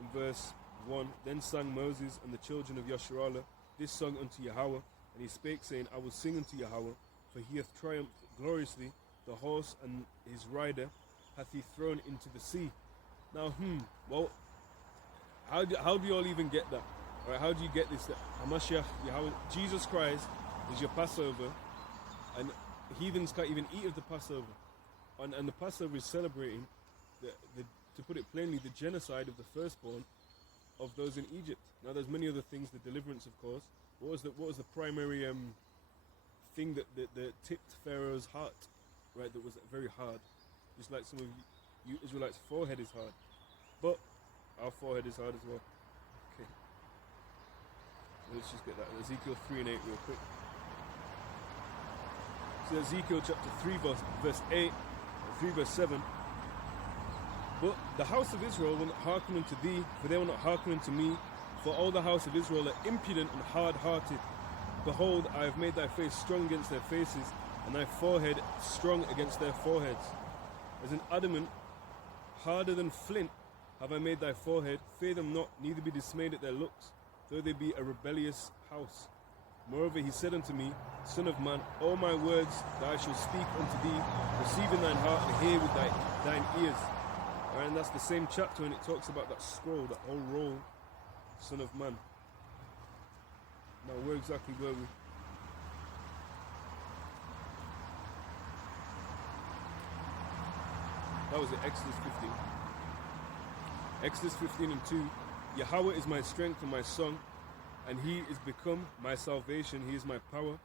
and verse 1. Then sang Moses and the children of Yasharallah this song unto Yahawah, and he spake, saying, I will sing unto Yahawah, for he hath triumphed gloriously. The horse and his rider hath he thrown into the sea. Now, well, how do you all even get that? All right, how do you get this? That Hamashiach, Yahawah, Jesus Christ is your Passover, and heathens can't even eat of the Passover. And the Passover is celebrating, to put it plainly, the genocide of the firstborn of those in Egypt. Now, there's many other things, the deliverance, of course. What was the primary thing that tipped Pharaoh's heart? Right, that was very hard. Just like some of you Israelites' forehead is hard. But our forehead is hard as well. Okay. Let's just get that. Ezekiel 3 and 8 real quick. So Ezekiel chapter 3 verse 8, 3 verse 7. But the house of Israel will not hearken unto thee, for they will not hearken unto me. For all the house of Israel are impudent and hard-hearted. Behold, I have made thy face strong against their faces, and thy forehead strong against their foreheads. As an adamant, harder than flint, have I made thy forehead. Fear them not, neither be dismayed at their looks, though they be a rebellious house. Moreover, he said unto me, Son of man, all my words that I shall speak unto thee, receive in thine heart and hear with thine ears. Right, and that's the same chapter, and it talks about that scroll, that whole roll, Son of man. Now, where exactly were we? That was it, Exodus 15. Exodus 15 and 2. Yahawah is my strength and my song, and he is become my salvation. He is my power,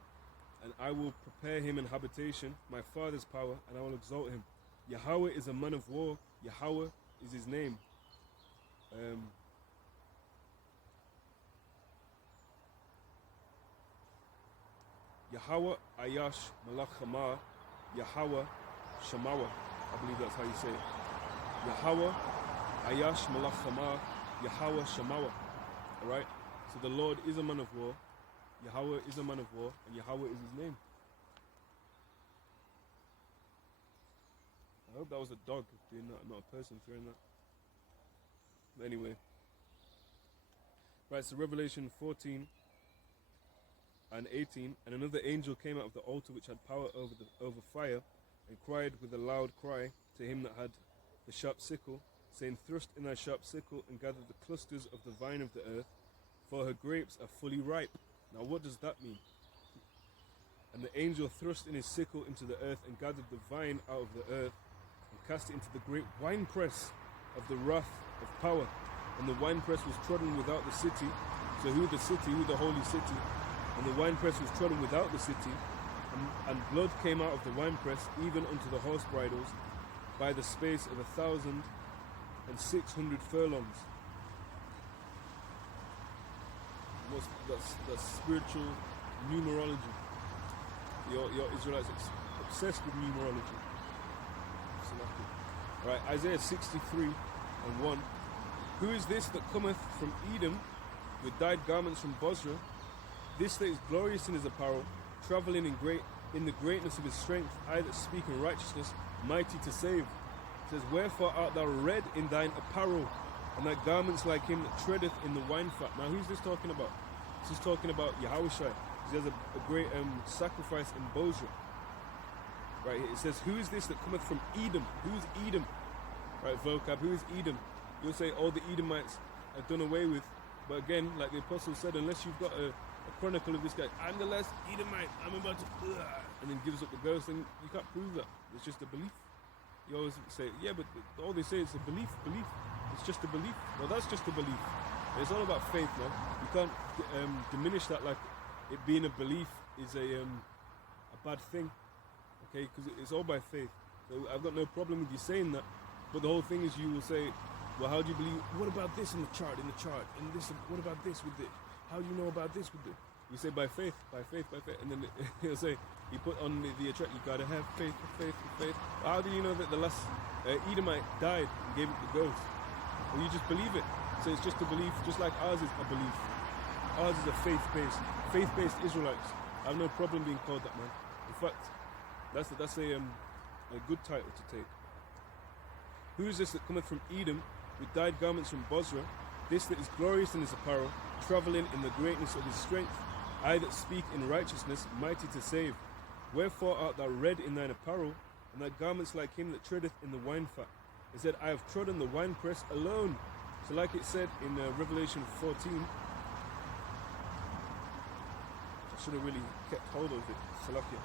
and I will prepare him an habitation, my father's power, and I will exalt him. Yahawah is a man of war. Yahawah is his name. Yahawah Ayash Malach Hamar. Yahawah Shamawa. I believe that's how you say it. Yahawah Ayash Malach Hamar. Yahawah Shamawa. Alright? So the Lord is a man of war. Yahawah is a man of war, and Yahawah is his name. I hope that was a dog doing that, not a person throwing that. But anyway. Right, so Revelation 14 and 18. And another angel came out of the altar which had power over fire, and cried with a loud cry to him that had the sharp sickle, saying, Thrust in thy sharp sickle, and gather the clusters of the vine of the earth, for her grapes are fully ripe. Now what does that mean? And the angel thrust in his sickle into the earth, and gathered the vine out of the earth, and cast it into the great winepress of the wrath of power. And the winepress was trodden without the city. So who the city? Who the holy city? And the winepress was trodden without the city, and blood came out of the winepress, even unto the horse bridles, by the space of and 600 furlongs. That's spiritual numerology. Your Israelites obsessed with numerology. Right, Isaiah 63 and 1. Who is this that cometh from Edom with dyed garments from Bozrah? This that is glorious in his apparel, travelling in the greatness of his strength, I that speak in righteousness, mighty to save. It says, wherefore art thou red in thine apparel, and thy garments like him that treadeth in the wine fat? Now who's this talking about? This is talking about Yahawashi. He has a great sacrifice in Bozrah. Right, it says, who is this that cometh from Edom? Who is Edom? Right, vocab, who is Edom? You'll say all the Edomites are done away with. But again, like the apostle said, unless you've got a chronicle of this guy, I'm the last Edomite, I'm about to, and then gives up the ghost, then you can't prove that. It's just a belief. You always say, yeah, but all they say is a belief. It's just a belief. Well, that's just a belief. And it's all about faith, man. You can't diminish that like it being a belief is a bad thing. Okay, because it's all by faith. So I've got no problem with you saying that. But the whole thing is you will say, well, how do you believe? What about this in the chart? And this, what about this with it? How do you know about this with it? You say by faith. And then he'll say, he put on the attract, you gotta have faith. How do you know that the last Edomite died and gave up the ghost? Well, you just believe it. So it's just a belief, just like ours is a belief. Ours is a faith-based Israelites. I have no problem being called that, man. In fact, that's a good title to take. Who is this that cometh from Edom with dyed garments from Bozrah? This that is glorious in his apparel, travelling in the greatness of his strength. I that speak in righteousness, mighty to save. Wherefore art thou red in thine apparel, and thy garments like him that treadeth in the wine fat? It said, I have trodden the winepress alone. So like it said in Revelation 14, I should have really kept hold of it, Salakia.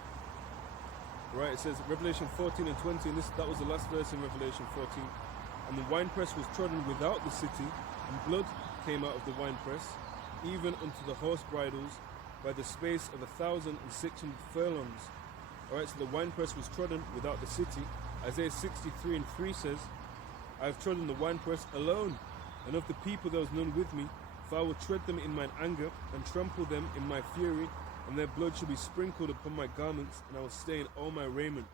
Right, it says Revelation 14 and 20, and that was the last verse in Revelation 14. And the winepress was trodden without the city, and blood came out of the winepress, even unto the horse bridles, by the space of 1,600 furlongs. Alright, so the winepress was trodden without the city. Isaiah 63 and 3 says, I have trodden the winepress alone, and of the people there was none with me, for I will tread them in mine anger, and trample them in my fury, and their blood shall be sprinkled upon my garments, and I will stain all my raiment.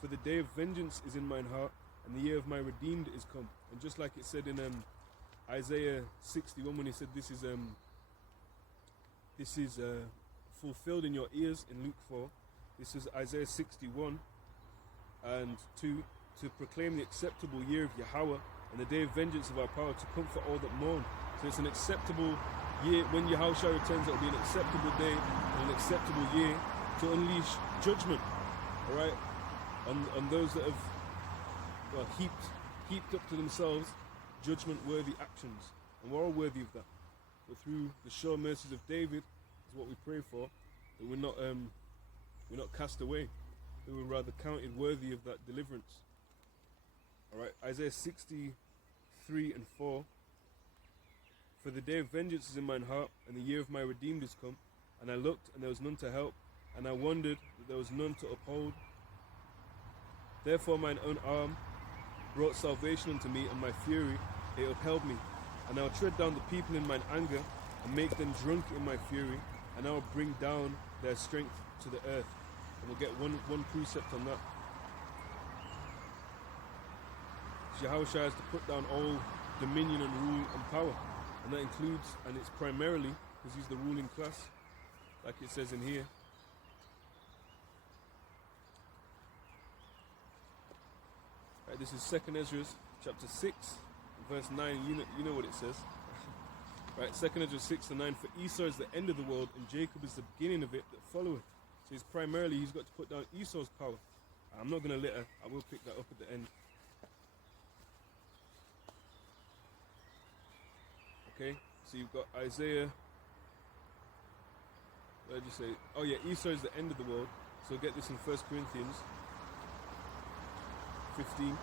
For the day of vengeance is in mine heart, and the year of my redeemed is come. And just like it said in Isaiah 61, when he said this is fulfilled in your ears in Luke 4. This is Isaiah 61 and 2, to proclaim the acceptable year of Yahawah and the day of vengeance of our power, to comfort all that mourn. So it's an acceptable year. When Yahawashi returns, it will be an acceptable day and an acceptable year to unleash judgment, all right, on those that have heaped up to themselves judgment-worthy actions. And we're all worthy of that. But through the sure mercies of David is what we pray for, that we're not cast away, that we're rather counted worthy of that deliverance. All right, Isaiah 63 and 4. For the day of vengeance is in mine heart, and the year of my redeemed is come. And I looked, and there was none to help, and I wondered that there was none to uphold. Therefore mine own arm brought salvation unto me, and my fury it upheld me. And I will tread down the people in mine anger, and make them drunk in my fury, and I will bring down their strength to the earth. And we'll get one precept on that. Yahawashi has to put down all dominion and rule and power. And that includes, and it's primarily, because he's the ruling class, like it says in here. Right, this is 2nd Ezra chapter 6, verse 9. You know what it says. Right, 2nd Ezra 6 and 9. For Esau is the end of the world, and Jacob is the beginning of it that followeth. So he's got to put down Esau's power. I'm not going to litter. I will pick that up at the end. Okay, so you've got Isaiah. What did you say? Oh yeah, Esau is the end of the world. So get this in 1 Corinthians 15.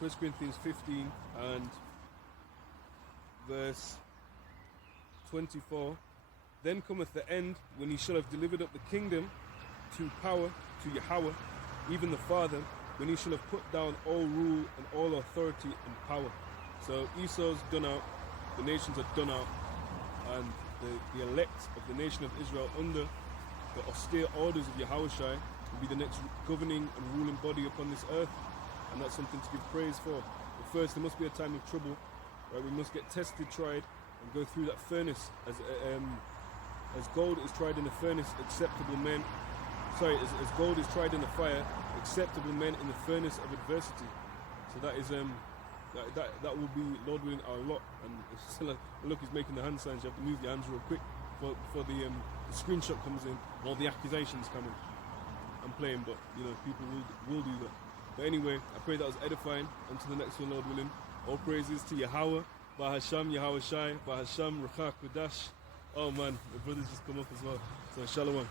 First Corinthians 15 and verse 24. Then cometh the end, when he shall have delivered up the kingdom to power, to Yahawah, even the Father, when he shall have put down all rule and all authority and power. So Esau's done out, the nations are done out, and the elect of the nation of Israel under the austere orders of Yahawashi will be the next governing and ruling body upon this earth, and that's something to give praise for. But first, there must be a time of trouble, right? We must get tested, tried, and go through that furnace as gold is tried in the furnace, acceptable men. Sorry, as gold is tried in the fire, acceptable men in the furnace of adversity. So that is that will be, Lord willing, our lot. And it's still look, he's making the hand signs. You have to move your hands real quick before the screenshot comes in, or the accusations come in. I'm playing, but you know, people will do that. But anyway, I pray that was edifying. Until the next one, Lord willing. All praises to Yahawah, bahasham, Yahawashi, bahasham, Rakha Kudash. Oh man, the brothers just come up as well. So shalom.